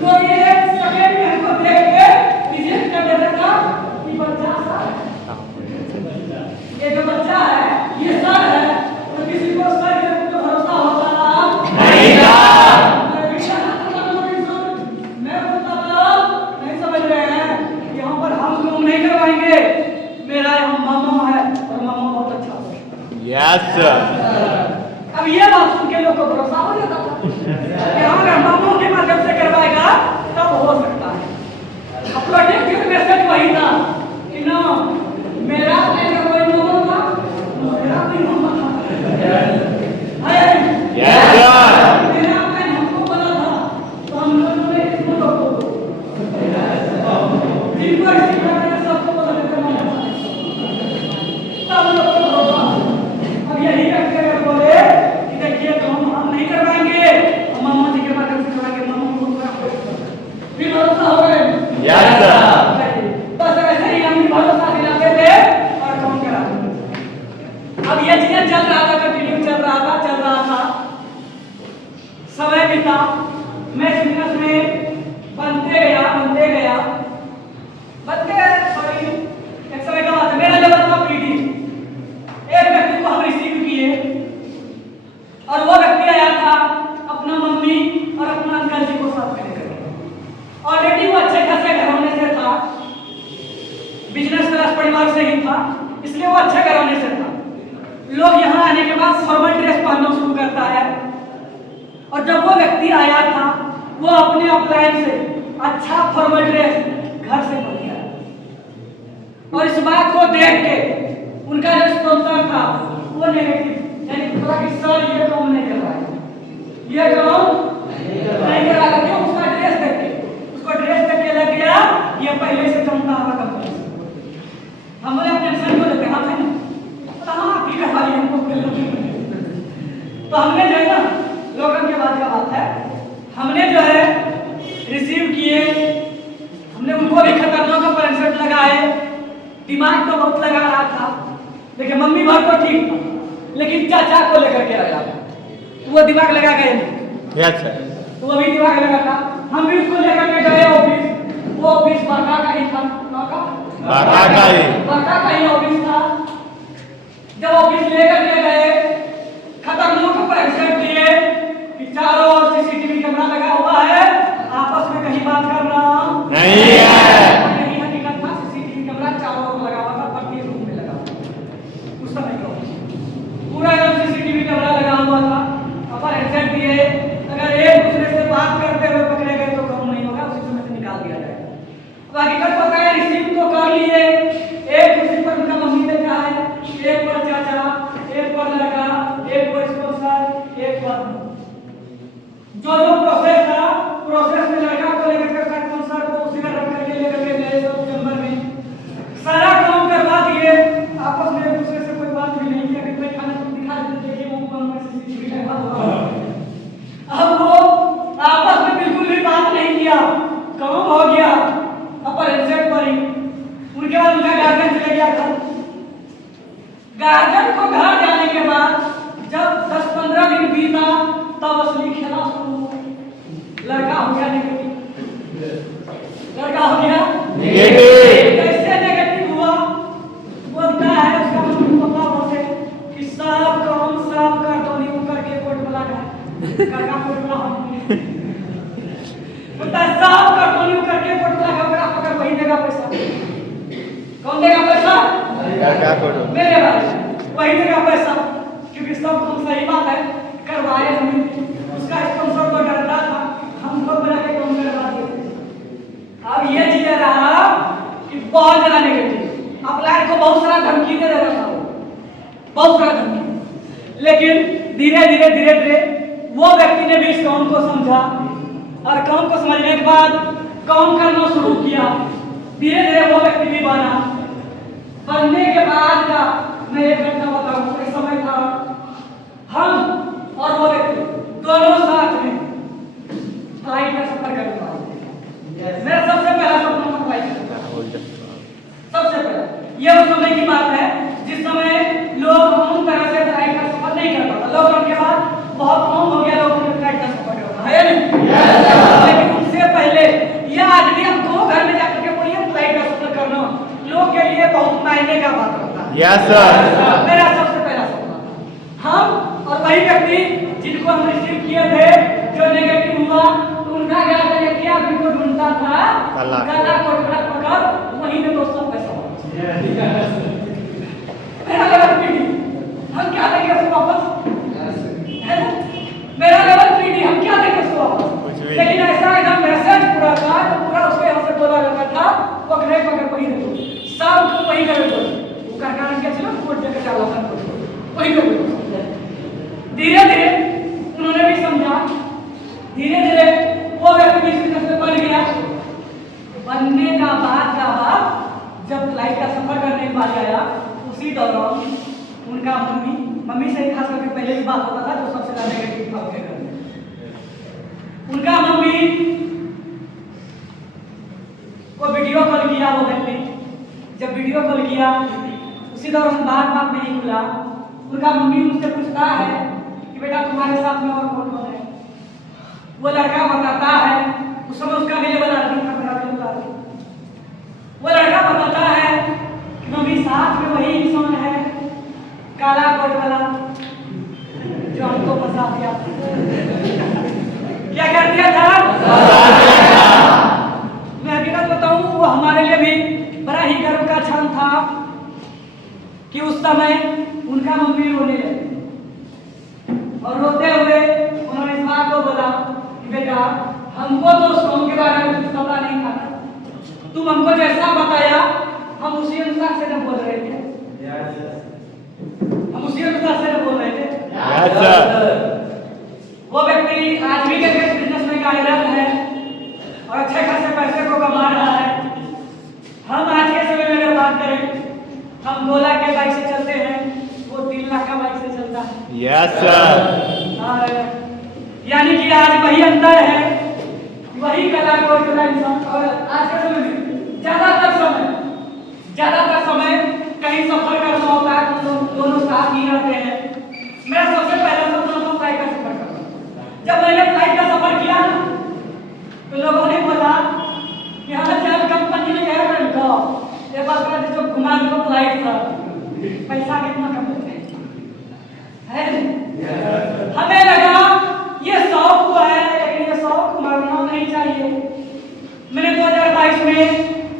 तो ये सेकंड में हमको देख के रिजेक्ट कर देता था कि बच्चा सा ये जो बच्चा है ये सर है, तो किसी को सर के ऊपर भरोसा होता ना नहीं था। मैं बोलता नहीं समझ रहे हैं, यहाँ पर हम लोग नहीं करवाएंगे, मेरा यहाँ मामा है और मामा बहुत अच्छा है। यस सर, अब ये बात सुन के लोग को भरोसा हो जाता था कि हाँ अगर मामों के माध्यम से करवाएगा तब हो सकता है। अब प्रोटेक्टिव मैसेज वही था कि ना मेरा कोई मामा था, मेरा भी मामा था, यस सर, मेरा प्लान हमको बना था तो हम लोगों ने इसको रोको जिनको इसी प्रकार सबको बदल कर माना तब लोग को भरोसा। अब यही अगर बोले कि देखिए तो हम नहीं करवाएंगे, हम मामा जी के माध्यम से करवाएंगे, मामा को भी भरोसा हो गए। यस सर, बस ऐसे ही हम भरोसा दिलाते थे और काम करा। अब ये चीजें चल रहा था, कंटिन्यू चल रहा था, समय बीता, मैं बिजनेस में बनते गया सॉरी एक समय का बात है, मेरा लेवल था पीडी। एक व्यक्ति को हम रिसीव किए और वो व्यक्ति आया था अपना मम्मी और अपना अंकल जी को साथ में लेकर। ऑलरेडी वो अच्छे खासे घराने से था, बिजनेस क्लास परिवार से ही था, इसलिए वो अच्छे घराने से था। लोग यहाँ आने के बाद फॉर्मल ड्रेस पहनना शुरू करता है, और जब वो व्यक्ति आया था वो अपने अप्लायंस से अच्छा फॉर्मल ड्रेस घर से पहन गया, और इस बात को देख के उनका जो स्पॉन्सर था वो नेगेटिव, यानी बोला कि सर ये काम नहीं कर रहा है, ये काम नहीं कर रहा है। क्यों? उसका ड्रेस देख के, उसको ड्रेस देख के लग गया ये पहले से जमता हुआ कंपनी। हम बोले टेंशन को लेते हम हैं कहाँ की कहानी हमको तो हमने जो है ना लोगों के बाद का बात है, हमने जो है रिसीव किए, हमने उनको भी खतरनाक पैंसठ लगाए, दिमाग तो बहुत लगा रहा था, लेकिन मम्मी भर को ठीक था, लेकिन चाचा को लेकर के लगा तो वो दिमाग लगा गए नहीं। यस सर, तो वो भी दिमाग लगा था, हम भी उसको लेकर के गए ऑफिस। वो ऑफिस बाका का ही था, बाका का ही ऑफिस था। जब ऑफिस लेकर के गए, खतरनाक पैंसठ दिए कि चारों ओर सीसीटीवी कैमरा लगा हुआ है, आपस में कहीं बात करना नहीं है। यही हकीकत था, सीसीटीवी कैमरा चारों ओर लगा हुआ था, प्रत्येक रूम में लगा उस समय का पूरा एकदम सीसीटीवी कैमरा लगा हुआ था। अपन एग्जैक्ट दिए, अगर एक दूसरे से बात करते हुए पकड़े गए तो काम नहीं होगा, उसी समय से निकाल दिया जाएगा। अब हकीकत पता है, रिसीव तो कर लिए, एक दूसरे पर उनका मम्मी ने कहा है, जो जो प्रोसेस था, प्रोसेस में लड़का को लेकर के स्पॉन्सर को उसी में रख करके लेकर के गए सब चैम्बर में, सारा काम करवा दिए। आपस में एक दूसरे से कोई बात भी नहीं किया कि भाई खाना तुम दिखा देते देखिए वो काम में सीसीटीवी लगा हुआ। अब वो आपस में बिल्कुल भी बात नहीं किया, काम हो गया अपर एग्जेक्ट पर ही। उनके बाद उनका गार्जियन चले गया घर। गार्जियन को घर जाने के बाद जब 10-15 दिन बीता तब असली खेला शुरू हुआ। लड़का हो गया नेगेटिव, लड़का हो गया नेगेटिव। कैसे नेगेटिव हुआ? बोलता है उसका मम्मी पापा बोलते कि सब काम सब कर दो नहीं करके कोर्ट में लगा काका कोर्ट में हम बोलता है सब कर दो नहीं करके कोर्ट में लगा मेरा पकड़ वही देगा पैसा। कौन देगा पैसा? काका कोर्ट मेरे भाई वही देगा पैसा, क्योंकि सब काम सही बात है करवाए हम। उसका स्पॉन्सर को डरता था, हम लोग बना के काम करवा दिए। अब ये चीज रहा कि बहुत ज्यादा नेगेटिव, अपलाइन को बहुत सारा धमकी दे रहा था, बहुत सारा धमकी। लेकिन धीरे धीरे वो व्यक्ति ने भी इस काम को समझा और काम को समझने के बाद काम करना शुरू किया। धीरे धीरे वो व्यक्ति भी बना। बनने के बाद का मैं एक घटना बताऊं। एक समय था हम और वो व्यक्ति दोनों साथ में फ्लाइट में सफर करने वाले। मेरा सबसे पहला सपना था फ्लाइट में, सबसे पहला। ये उस समय की बात है जिस समय लोग आम तरह से फ्लाइट का सफर नहीं कर पाता। लॉकडाउन के बाद बहुत आम हो गया लोगों ने फ्लाइट का सफर करना, है या नहीं? लेकिन उससे पहले ये आज भी हम दो घर में जाकर के बोलिए फ्लाइट का सफर करना लोग के लिए बहुत मायने का बात होता है। Yes sir. मेरा सबसे पहला सपना था हम और वही व्यक्ति जिनको हम रिसीव किए थे जो नेगेटिव हुआ तो उनका क्या था कि आप को ढूंढता था काला कोटड़ा पकड़ वहीं पे दोस्तों पैसा मेरा लेवल पीडी हम क्या देंगे उसको वापस, है ना? मेरा लेवल पीडी हम क्या देंगे उसको वापस। लेकिन ऐसा एकदम मैसेज पूरा था तो पूरा उसके यहाँ से बोला जाता था पकड़े पकड़ वही देखो सब को वही करे बोल वो का कारण क्या चलो कोर्ट जाकर चला था वही करे। धीरे धीरे उन्होंने भी समझा, धीरे धीरे वो व्यक्ति भी इस तरह से बन गया। बनने का बाद जब फ्लाइट का सफर करने के बाद आया उसी दौरान उनका मम्मी से खास करके पहले भी बात होता था जो सबसे ज्यादा नेगेटिव था उनके घर में। उनका मम्मी को वीडियो कॉल किया वो व्यक्ति। जब वीडियो कॉल किया उसी दौरान बात नहीं खुला। उनका मम्मी उनसे पूछता है कि बेटा तुम्हारे साथ में और कौन कौन है? वो लड़का बताता है, उस समय उसका भी लेवल आदमी था, मेरा भी लेवल आदमी। वो लड़का बताता है कि मम्मी साथ में वही इंसान है काला कोट वाला जो हमको फंसा दिया। क्या कर दिया था? मैं हकीकत बताऊं वो हमारे लिए भी बड़ा ही गर्व का क्षण था कि उस समय उनका मम्मी रोने लगी और रोते हुए उन्होंने इस बात को बोला कि बेटा हमको तो उस काम के बारे में कुछ पता नहीं था, तुम हमको जैसा बताया हम उसी अनुसार से न बोल रहे थे, हम उसी अनुसार से न बोल रहे थे। Yes sir. वो व्यक्ति आज भी के बिजनेस में कार्यरत है और अच्छे खासे पैसे को कमा रहा है। हम आज के समय में अगर बात करें हम 2 लाख के बाइक से चलते हैं, वो 3 लाख का बाइक से चलता है। Yes sir. यानी कि आज वही अंतर है, वही कला को इंसान। और आज के समय में ज्यादातर समय कहीं सफर करना होता है तो दोनों साथ ही रहते हैं। मेरा सबसे पहला सपना था फ्लाइट का सफर करना। जब मैंने फ्लाइट का सफर किया ना तो लोगों ने बोला कि हाँ चल कंपनी में गया लड़का ये बात करा जो घुमा को फ्लाइट था पैसा कितना कम है। हमें लगा ये शौक तो है लेकिन ये शौक मरना नहीं चाहिए। मैंने 2022 में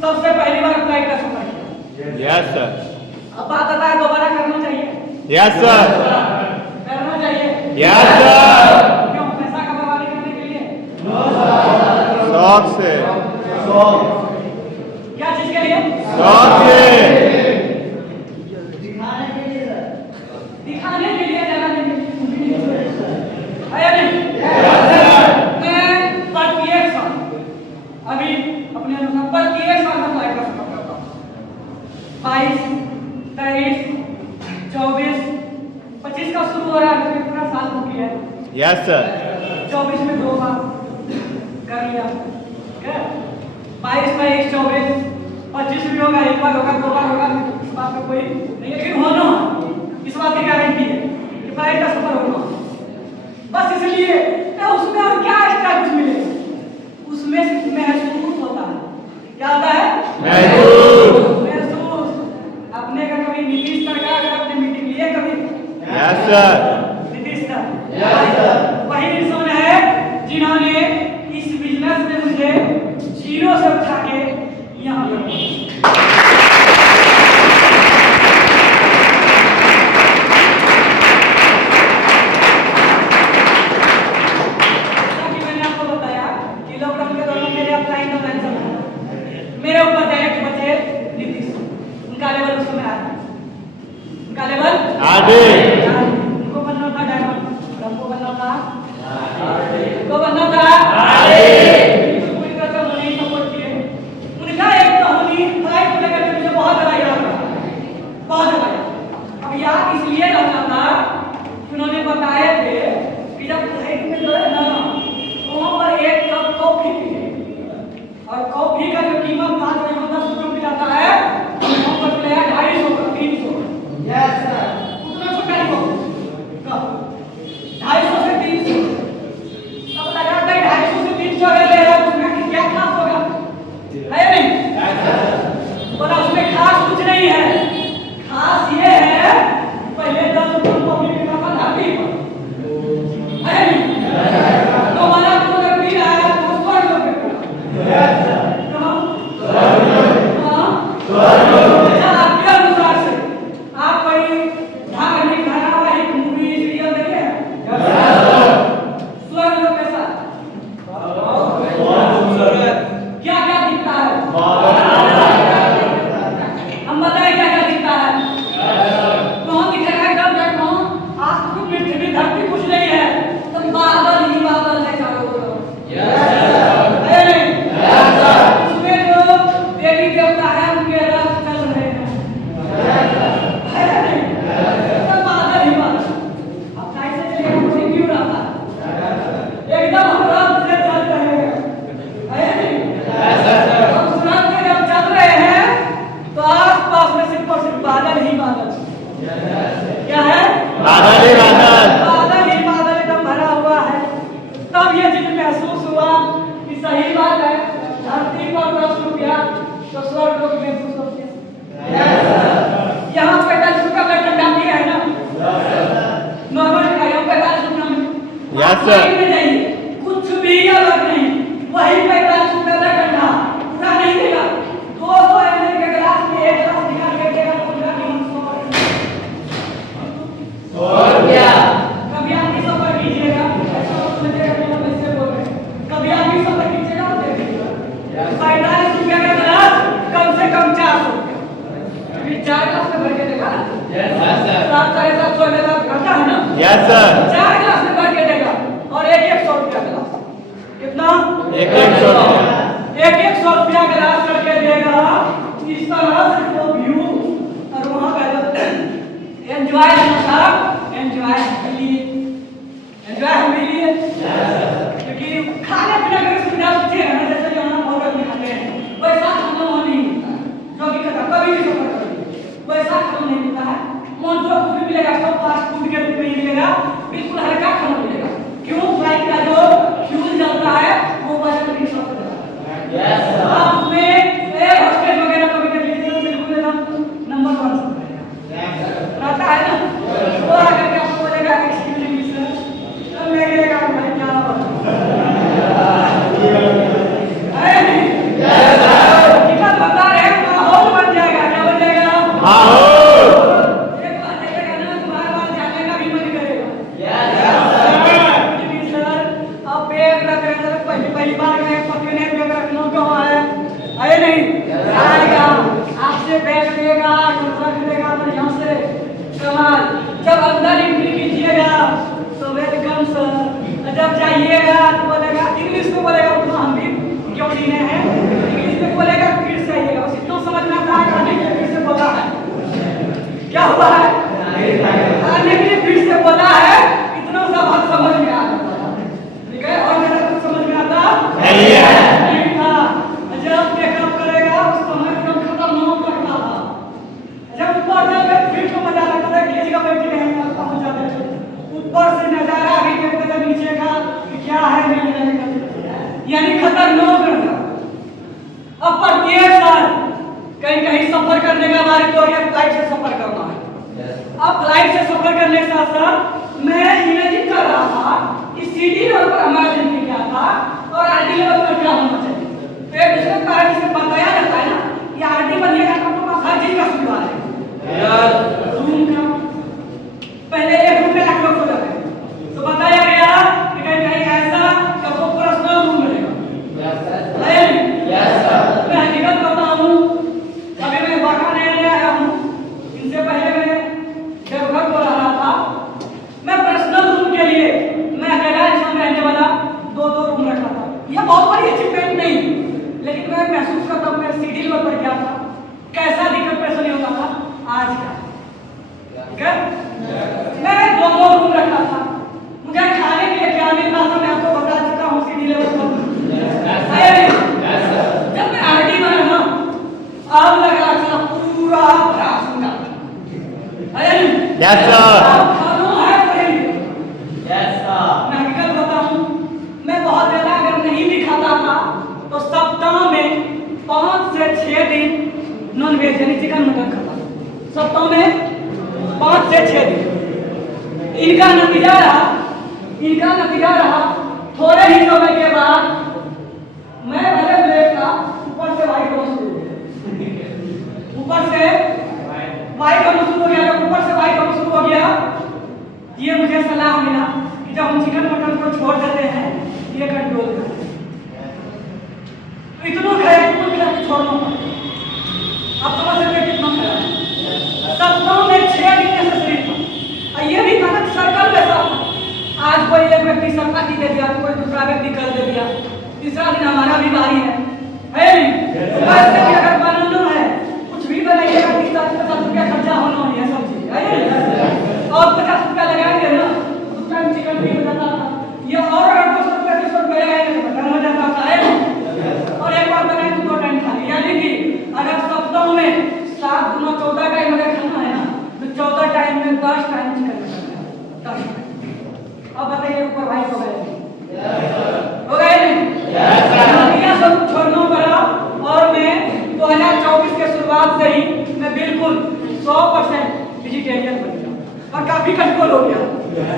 सबसे पहली बार फ्लाइट का सफर किया। Yes sir. अब बात आता है दोबारा करना चाहिए। Yes sir. करना चाहिए। Yes sir. क्यों? पैसा का बर्बादी करने के लिए? शौक से। क्या चीज के लिए? शौक से। दिखाने के लिए, जरा नहीं है या नहीं? 22, 23, 24, 25 का शुरू हो रहा है, तो पूरा साल हो गया है। यस सर 24 में 2 बार कर लिया, ठीक है। 22 में 1, 24, 25 भी होगा, 1 बार होगा, 2 बार होगा, इस बात में कोई नहीं, लेकिन होना इस बात की गारंटी है कि फ्लाइट का सफर होना। बस इसलिए तो उसमें और क्या एक्स्ट्रा कुछ मिले, उसमें महसूस होता है। क्या होता है? महसूस। अपने का कभी नीतीश सरकार का अपने मीटिंग लिए कभी? यस सर नीतीश सर वही इंसान है जिन्होंने इस बिजनेस में मुझे जीरो से उठा के यहाँ पर मेरे ऊपर डायरेक्ट बचे नीतीश, उनका लेवल उस समय आया, उनका लेवल आगे उनको बनना था डायमंड, हमको बनना था उनको बनना था पूरी तरह से उन्होंने सपोर्ट किए। उनका एक कहानी फ्लाइट को लेकर मुझे बहुत ज्यादा याद रहा, बहुत ज्यादा। अब याद इसलिए रहता था कि उन्होंने बताए थे कि जब फ्लाइट में गए ना वहाँ पर एक कप कॉफी पी, और कॉफी का जो कीमत था जो यहाँ 10 रुपये में जाता है वहाँ पर मिला 250 का 300। यस सर उतना छोटा ही कप 250 से 300। अब लगा भाई 250 से 300 ले रहा है, उसमें क्या खास होगा, है नहीं? बोला उसमें खास कुछ नहीं है, खास ये है पहले 10 रुपये कॉफी पीना था धाबी पर, है नहीं? तो वाला तो अगर पी रहा है तो 100 रुपये आपके अनुसार से आप कोई धार्मिक धारावाहिक मूवी सीरियल देखे हैं? स्वर्ग लोक कैसा क्या क्या दिखता है? हम बताएं क्या क्या दिखता है? कौन दिखेगा एकदम देखो आज तो पृथ्वी धरती कुछ नहीं है, तो बादल ही बादल है चारों तरफ। उसमें जो देवी देवता है उनके रथ चल रहे हैं, है नहीं? तो बादल ही बादल। अब कैसे चलेगा मुझे क्यों रहता एकदम हम रथ से चल रहे हैं, है नहीं? हम उस रथ से जब चल रहे हैं तो आस पास में सिर्फ और सिर्फ बादल ही बादल। क्या है? बादल ही बादल, बादल ही बादल एकदम भरा हुआ है। तब ये चीज महसूस हुआ कि सही बात है, धरती पर 10 रुपया तो स्वर्ग लोक महसूस होते हैं। यहाँ 45 रुपया का ठंडा पिया है ना, नॉर्मल का यहाँ 45 रुपया में यस सर में जाइए कुछ भी अलग नहीं, वही 45 रुपया का ठंडा पूरा नहीं देगा। 200 ml के गिलास में एक गिलास निकाल के देगा तो उनका कीमत 100 रुपया। कभी आप भी सफर कीजिएगा, ऐसा समझिएगा कि हम इससे बोल रहे हैं, कभी आप भी सफर कीजिएगा तो देखिएगा 45 रुपया का गिलास कम से कम 400 रुपया, अभी 4 गिलास में भर के देखा ना? यस सर 700-750 ml घंटा है ना? यस सर 4 गिलास में भर के देगा और एक 100 रुपया गिलास, कितना? एक 100 रुपया, एक 100 रुपया गिलास करके देगा। इस तरह से वो व्यू और वहाँ का जो एंजॉय करना था, एंजॉय मिली है, क्योंकि खाने पीने की सुविधा अच्छी है ना, जैसे यहाँ होटल में खाते हैं वैसा खाना वहाँ नहीं मिलता है, जो कि कभी भी सफर करेंगे वैसा खाना नहीं मिलता है। मन जो कुछ भी मिलेगा सब फास्ट फूड के रूप में ही मिलेगा, बिल्कुल हल्का खाना मिलेगा। क्यों? फ्लाइट का जो फ्यूल जलता है वो बजट नहीं सकता। यस सर आप उसमें एयर होस्टेस वगैरह कभी कर लीजिए तो बिल्कुल एकदम नंबर 1 रहता है ना, वो आकर के आपको बोलेगा एक्सक्यूज मी सर, तो मैं कहेगा भाई क्या बात है नहीं? यस सर टिकट बता रहे हैं, माहौल बन जाएगा। क्या बन जाएगा? माहौल। एक बार देखेगा ना तो बार-बार जाने का भी मन करेगा। यस सर अब बैग रख रहे हैं, पहली बार गए पकड़ने बैग रखना क्यों है नहीं? आएगा आपसे बैग देगा, रख देगा बढ़िया से कमाल। जब अंदर एंट्री कीजिएगा तो वेलकम सर, जब जाइएगा तो बोलेगा इंग्लिश में बोलेगा, उतना हम भी क्यों नहीं है इंग्लिश में बोलेगा फिर से आइएगा, बस इतना समझना था, फिर से बोला है क्या हुआ है? आने के लिए फिर से बोला है, इतना सा बात समझ में आ जाता है, ठीक है? और मेरा कुछ समझ में आता नहीं था। जब मेकअप करेगा उस समय एकदम खतरनाक लगता था। जब ऊपर जाके फिर तो मजा आता था, केज का बैठे हैं पहुंच जाते थे, ऊपर से नजारा भी देखते थे नीचे का कि क्या है नहीं है, यानी खतरनाक लगता। अब प्रत्येक साल कहीं कहीं सफर करने का बारी तो ये फ्लाइट से सफर करना है। अब फ्लाइट से सफर करने के साथ साथ मैं इमेजिन कर रहा था कि सीडी लेवल पर हमारा जिंदगी क्या था और आरडी लेवल पर क्या होना चाहिए। तो एक दूसरे पार्टी से बताया जाता है ना, ये आरडी बनिएगा तो आपके पास हर चीज का सुविधा है। रूम का पहले एक रूम में 8 लोग हो जाते हैं, तो बताया गया कि कहीं कहीं ऐसा कि आपको पर्सनल रूम मिलेगा। मैं हकीकत बताऊं, अभी मैं बाका नया आया हूं, इनसे पहले मैं देवघर को रहा था। मैं पर्सनल रूम के लिए मैं अकेला इंसान रहने वाला 2-2 रूम रखा था। यह बहुत बड़ी अचीवमेंट नहीं, लेकिन मैं महसूस करता हूं, मैं सीडी लेवल पर गया था, कैसा दिक्कत परेशानी होता था आज का, ठीक है? मैं 2-2 रूम रखा था। मुझे खाने के लिए क्या मिलता था मैं आपको बता चुका हूं सीडी लेवल पर। जब मैं आरडी बना ना, अब लग रहा था पूरा भरा सुना है। यस सर, खाना है पूरी। Yes sir. मैं हकीकत बताऊं, मैं बहुत ज्यादा अगर नहीं भी खाता था तो सप्ताह में 5 से 6 दिन नॉन वेज यानी चिकन मटन खाता था। सप्ताह में 5 से 6 दिन। इनका नतीजा रहा थोड़े ही समय के बाद मैं भले ब्लैक था, ऊपर से वाइट होना शुरू हो गया। ऊपर से वाइट होना शुरू हो गया, ऊपर से वाइट होना शुरू हो गया। ये मुझे सलाह मिला कि जब हम चिकन मटन को छोड़ देते हैं ये कंट्रोल करें। तो इतना खाया कि छोड़ना पड़ा। अब समझ सकते हैं कितना खाया। सप्ताह में 6 दिन नेसेसरी था। ये भी था ना सर्कल वैसा था। आज कोई एक व्यक्ति चपाती दे दिया, कोई दूसरा व्यक्ति कर दे दिया, तीसरा दिन हमारा भी बारी है वैसे भी अगर बनाना है कुछ भी बनाइएगा 30-50 रुपया खर्चा होना ही है सब चीज है। और 50 रुपया लगाएंगे ना तो टाइम चिकन भी हो जाता था। ये और अगर 200 रुपया 300 रुपया लगाएंगे तो खत्म हो जाता था। और एक बार बनाए तो 2 टाइम खा लिया। यानी कि अगर सप्ताह में 7 गुना 14 टाइम अगर खाना है ना तो 14 टाइम में 10 टाइम चिकन बनाना है। अब बताइए ऊपर भाई हो गए हो गए नहीं सब छोड़ना पड़ा। और मैं 2024 के शुरुआत से ही मैं बिल्कुल 100% वेजिटेरियन बन गया और काफी कंट्रोल हो गया।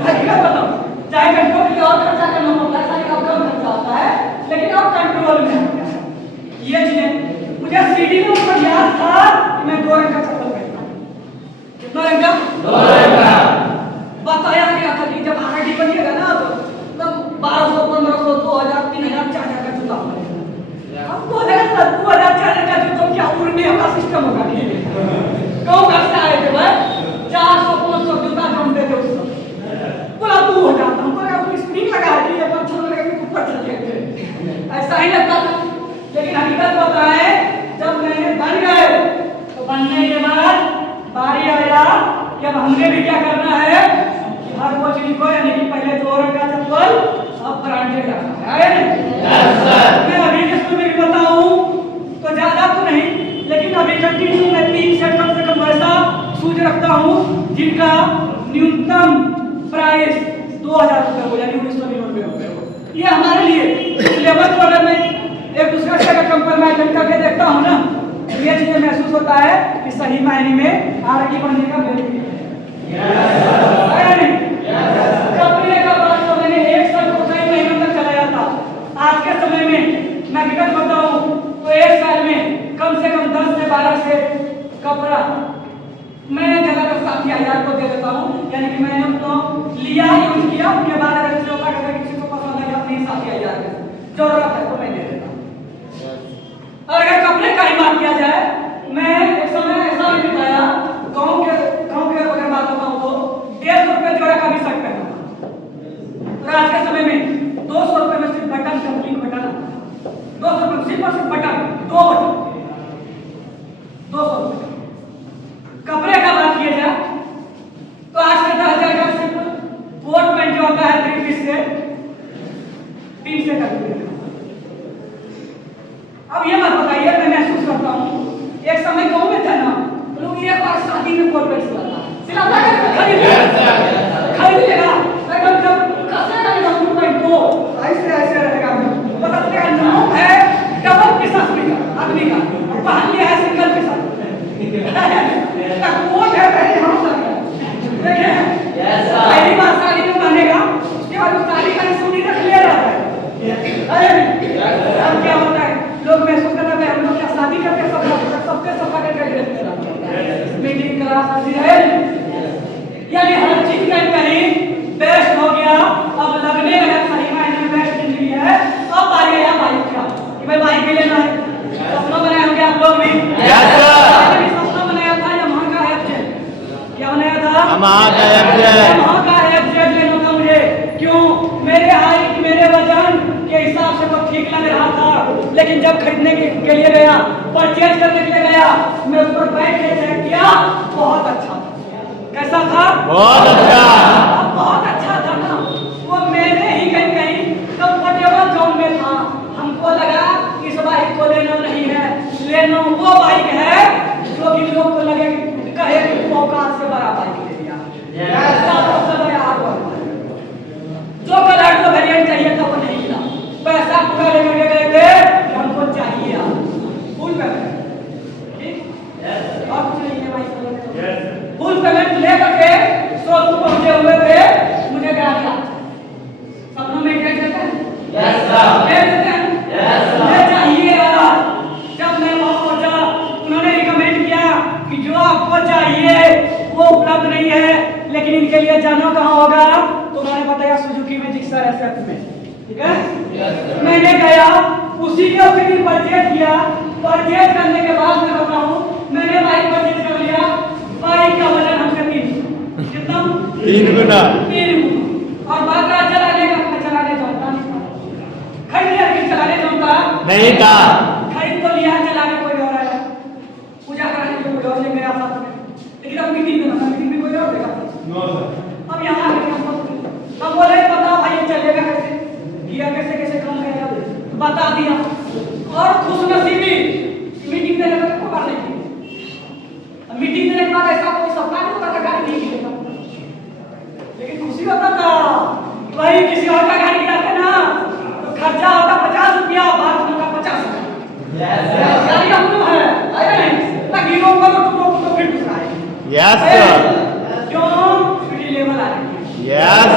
हकीकत बताऊं, चाहे कंट्रोल की और खर्चा करना पड़ता है, चाहे कम खर्चा होता है, लेकिन अब कंट्रोल में हो गया। ये चीजें मुझे सीडी में ऊपर याद था कि मैं 2 रंग का चप्पल पहनता हूं। कितना रंग का? 2 रंग का। बताया गया था कि जब आरडी बनिएगा ना तो 1200, 1500, 2000, 3000, 4000 का जूता पड़ेगा। हम 2000, 4000 का जूता क्या उड़ने का सिस्टम होगा? कौन करता है थे भाई 400-500 जूता जमते थे उस समय। पूरा तू हो जाता, हमको लगा कोई स्प्रिंग लगा है कि ये पत्थर लगा के ऊपर चल गए, ऐसा ही लगता था। लेकिन हकीकत होता है जब मैंने बन गए तो बनने के बाद बारी आया कि अब हमने भी क्या करना है कि हर वो चीज को यानी कि पहले 2 रंग का चप्पल अब ब्रांडेड रखना है। Yes sir. मैं अभी के समय में बताऊं तो ज्यादा तो नहीं, लेकिन अभी कंटिन्यू मैं 3 से कम ऐसा शूज रखता हूं जिनका न्यूनतम प्राइस 2000 रुपए हो, यानी 1999 रुपए हो। ये हमारे लिए लेवल पर अगर मैं एक दूसरे से अगर कंपेयर करके देखता हूं ना, ये चीजें महसूस होता है कि सही मायने में आरडी बनने का बेनिफिट है। कपड़े का बात तो मैंने 1 साल को कई महीनों तक चलाया था। आज के समय में मैं हकीकत बताऊं तो 1 साल में कम से कम 10 से 12 से कपड़ा मैं ज्यादातर 7,000 को दे देता हूं। यानी कि मैंने तो लिया यूज किया, उसके बाद अगर किसी को अगर किसी को पसंद आ गया नहीं 7,000 जरूरत है तो मैं दे देता हूं। और अगर कपड़े का ही बात किया जाए, मैं एक समय ऐसा भी बताया गांव के अगर बात बताऊं तो 150 रुपए जोड़ा का भी शर्ट पहना था। और आज के समय में 200 रुपए में सिर्फ बटन, कंप्लीट बटन, 200 रुपए सिर्फ बटन, 2 बटन 200 रुपए। कपड़े का बात किया जाए शादी में कोट पैंट सिलाता है खरीद लेगा एकदम जब कसेगा एकदम कोट पैंट को ऐसे रहेगा मतलब क्या नाम है डबल पीसा आदमी का पहन लिया है सिंगल पीसा कोट है पहले हम सब देखे पहली बार साड़ी में पहनेगा उसके बाद साड़ी का सूटी रख लिया जाता है अब क्या होता है लोग महसूस करते हैं हम लोग क्या शादी करके सबके सफा करके ड्रेस में मीटिंग क्लास आदि है यानी हर चीज का कहीं बेस्ट हो गया अब लगने लगा सही मायने में बेस्ट जिंदगी है अब आ गया बाइक का कि भाई बाइक भी लेना है सपना बनाया होंगे आप लोग भी सपना बनाया था यमाहा का एफजेड क्या बनाया था यमाहा का एफजेड यमाहा का एफजेड लेना था मुझे क्यों मेरे हाइट मेरे वजन के हिसाब से तो ठीक लग रहा था लेकिन जब खरीदने के लिए गया परचेज करने के लिए गया मैं उस पर बैठ के चेक किया बहुत अच्छा था कैसा था बहुत अच्छा था ना वो मेरे ही कहीं कंफर्टेबल जोन में था हमको लगा इस बाइक को लेना नहीं है लेना वो बाइक है जो कि लोग को लगे कहे कि औकात से बड़ा बाइक ले लिया जो कलर तो वेरिएंट चाहिए था वो नहीं मिला पैसा पूरा लेकर के गए थे हमको चाहिए फुल पेमेंट ठीक और कुछ नहीं है भाई फुल पेमेंट लेकर के शोरूम पहुंचे हुए थे मुझे गाड़ी सपनों में क्या कहते हैं ले चाहिए यार जब मैं वहां पहुंचा उन्होंने रिकमेंड किया कि जो आपको चाहिए वो उपलब्ध नहीं है लेकिन इनके लिए जाना कहाँ होगा तो उन्होंने बताया सुजुकी में जिक्सर एसएफ में ठीक है मैंने गया उसी के उसी दिन परचेज किया परचेज करने के बाद मैं बताऊं मैंने बाइक परचेज कर लिया बाइक का वजन हमसे 3 कितना 3 गुना और बात रहा चलाने जमता नहीं खरीद लिया लेकिन चलाने जमता नहीं था खरीद तो लिया चलाने कोई और आया पूजा कराने के कोई और ले गया साथ में लेकिन अब मीटिंग में कोई और देगा अब यहाँ आ गए अब बोले बताओ भाई ये चलेगा कैसे गियर कैसे काम करेगा बता दिया और खुशनसीबी मीटिंग देने में कोई बात नहीं की मीटिंग देने के बाद ऐसा कोई सपना नहीं होता था गाड़ी नहीं गिरेगा लेकिन खुशी होता था भाई किसी और का गाड़ी गिराते ना तो खर्चा होता 50 रुपया बात होता 50 गाड़ी हम है आया नहीं ना गिरो तो फिर दूसरा है यस सर क्यों सिटी लेवल आ रही है यस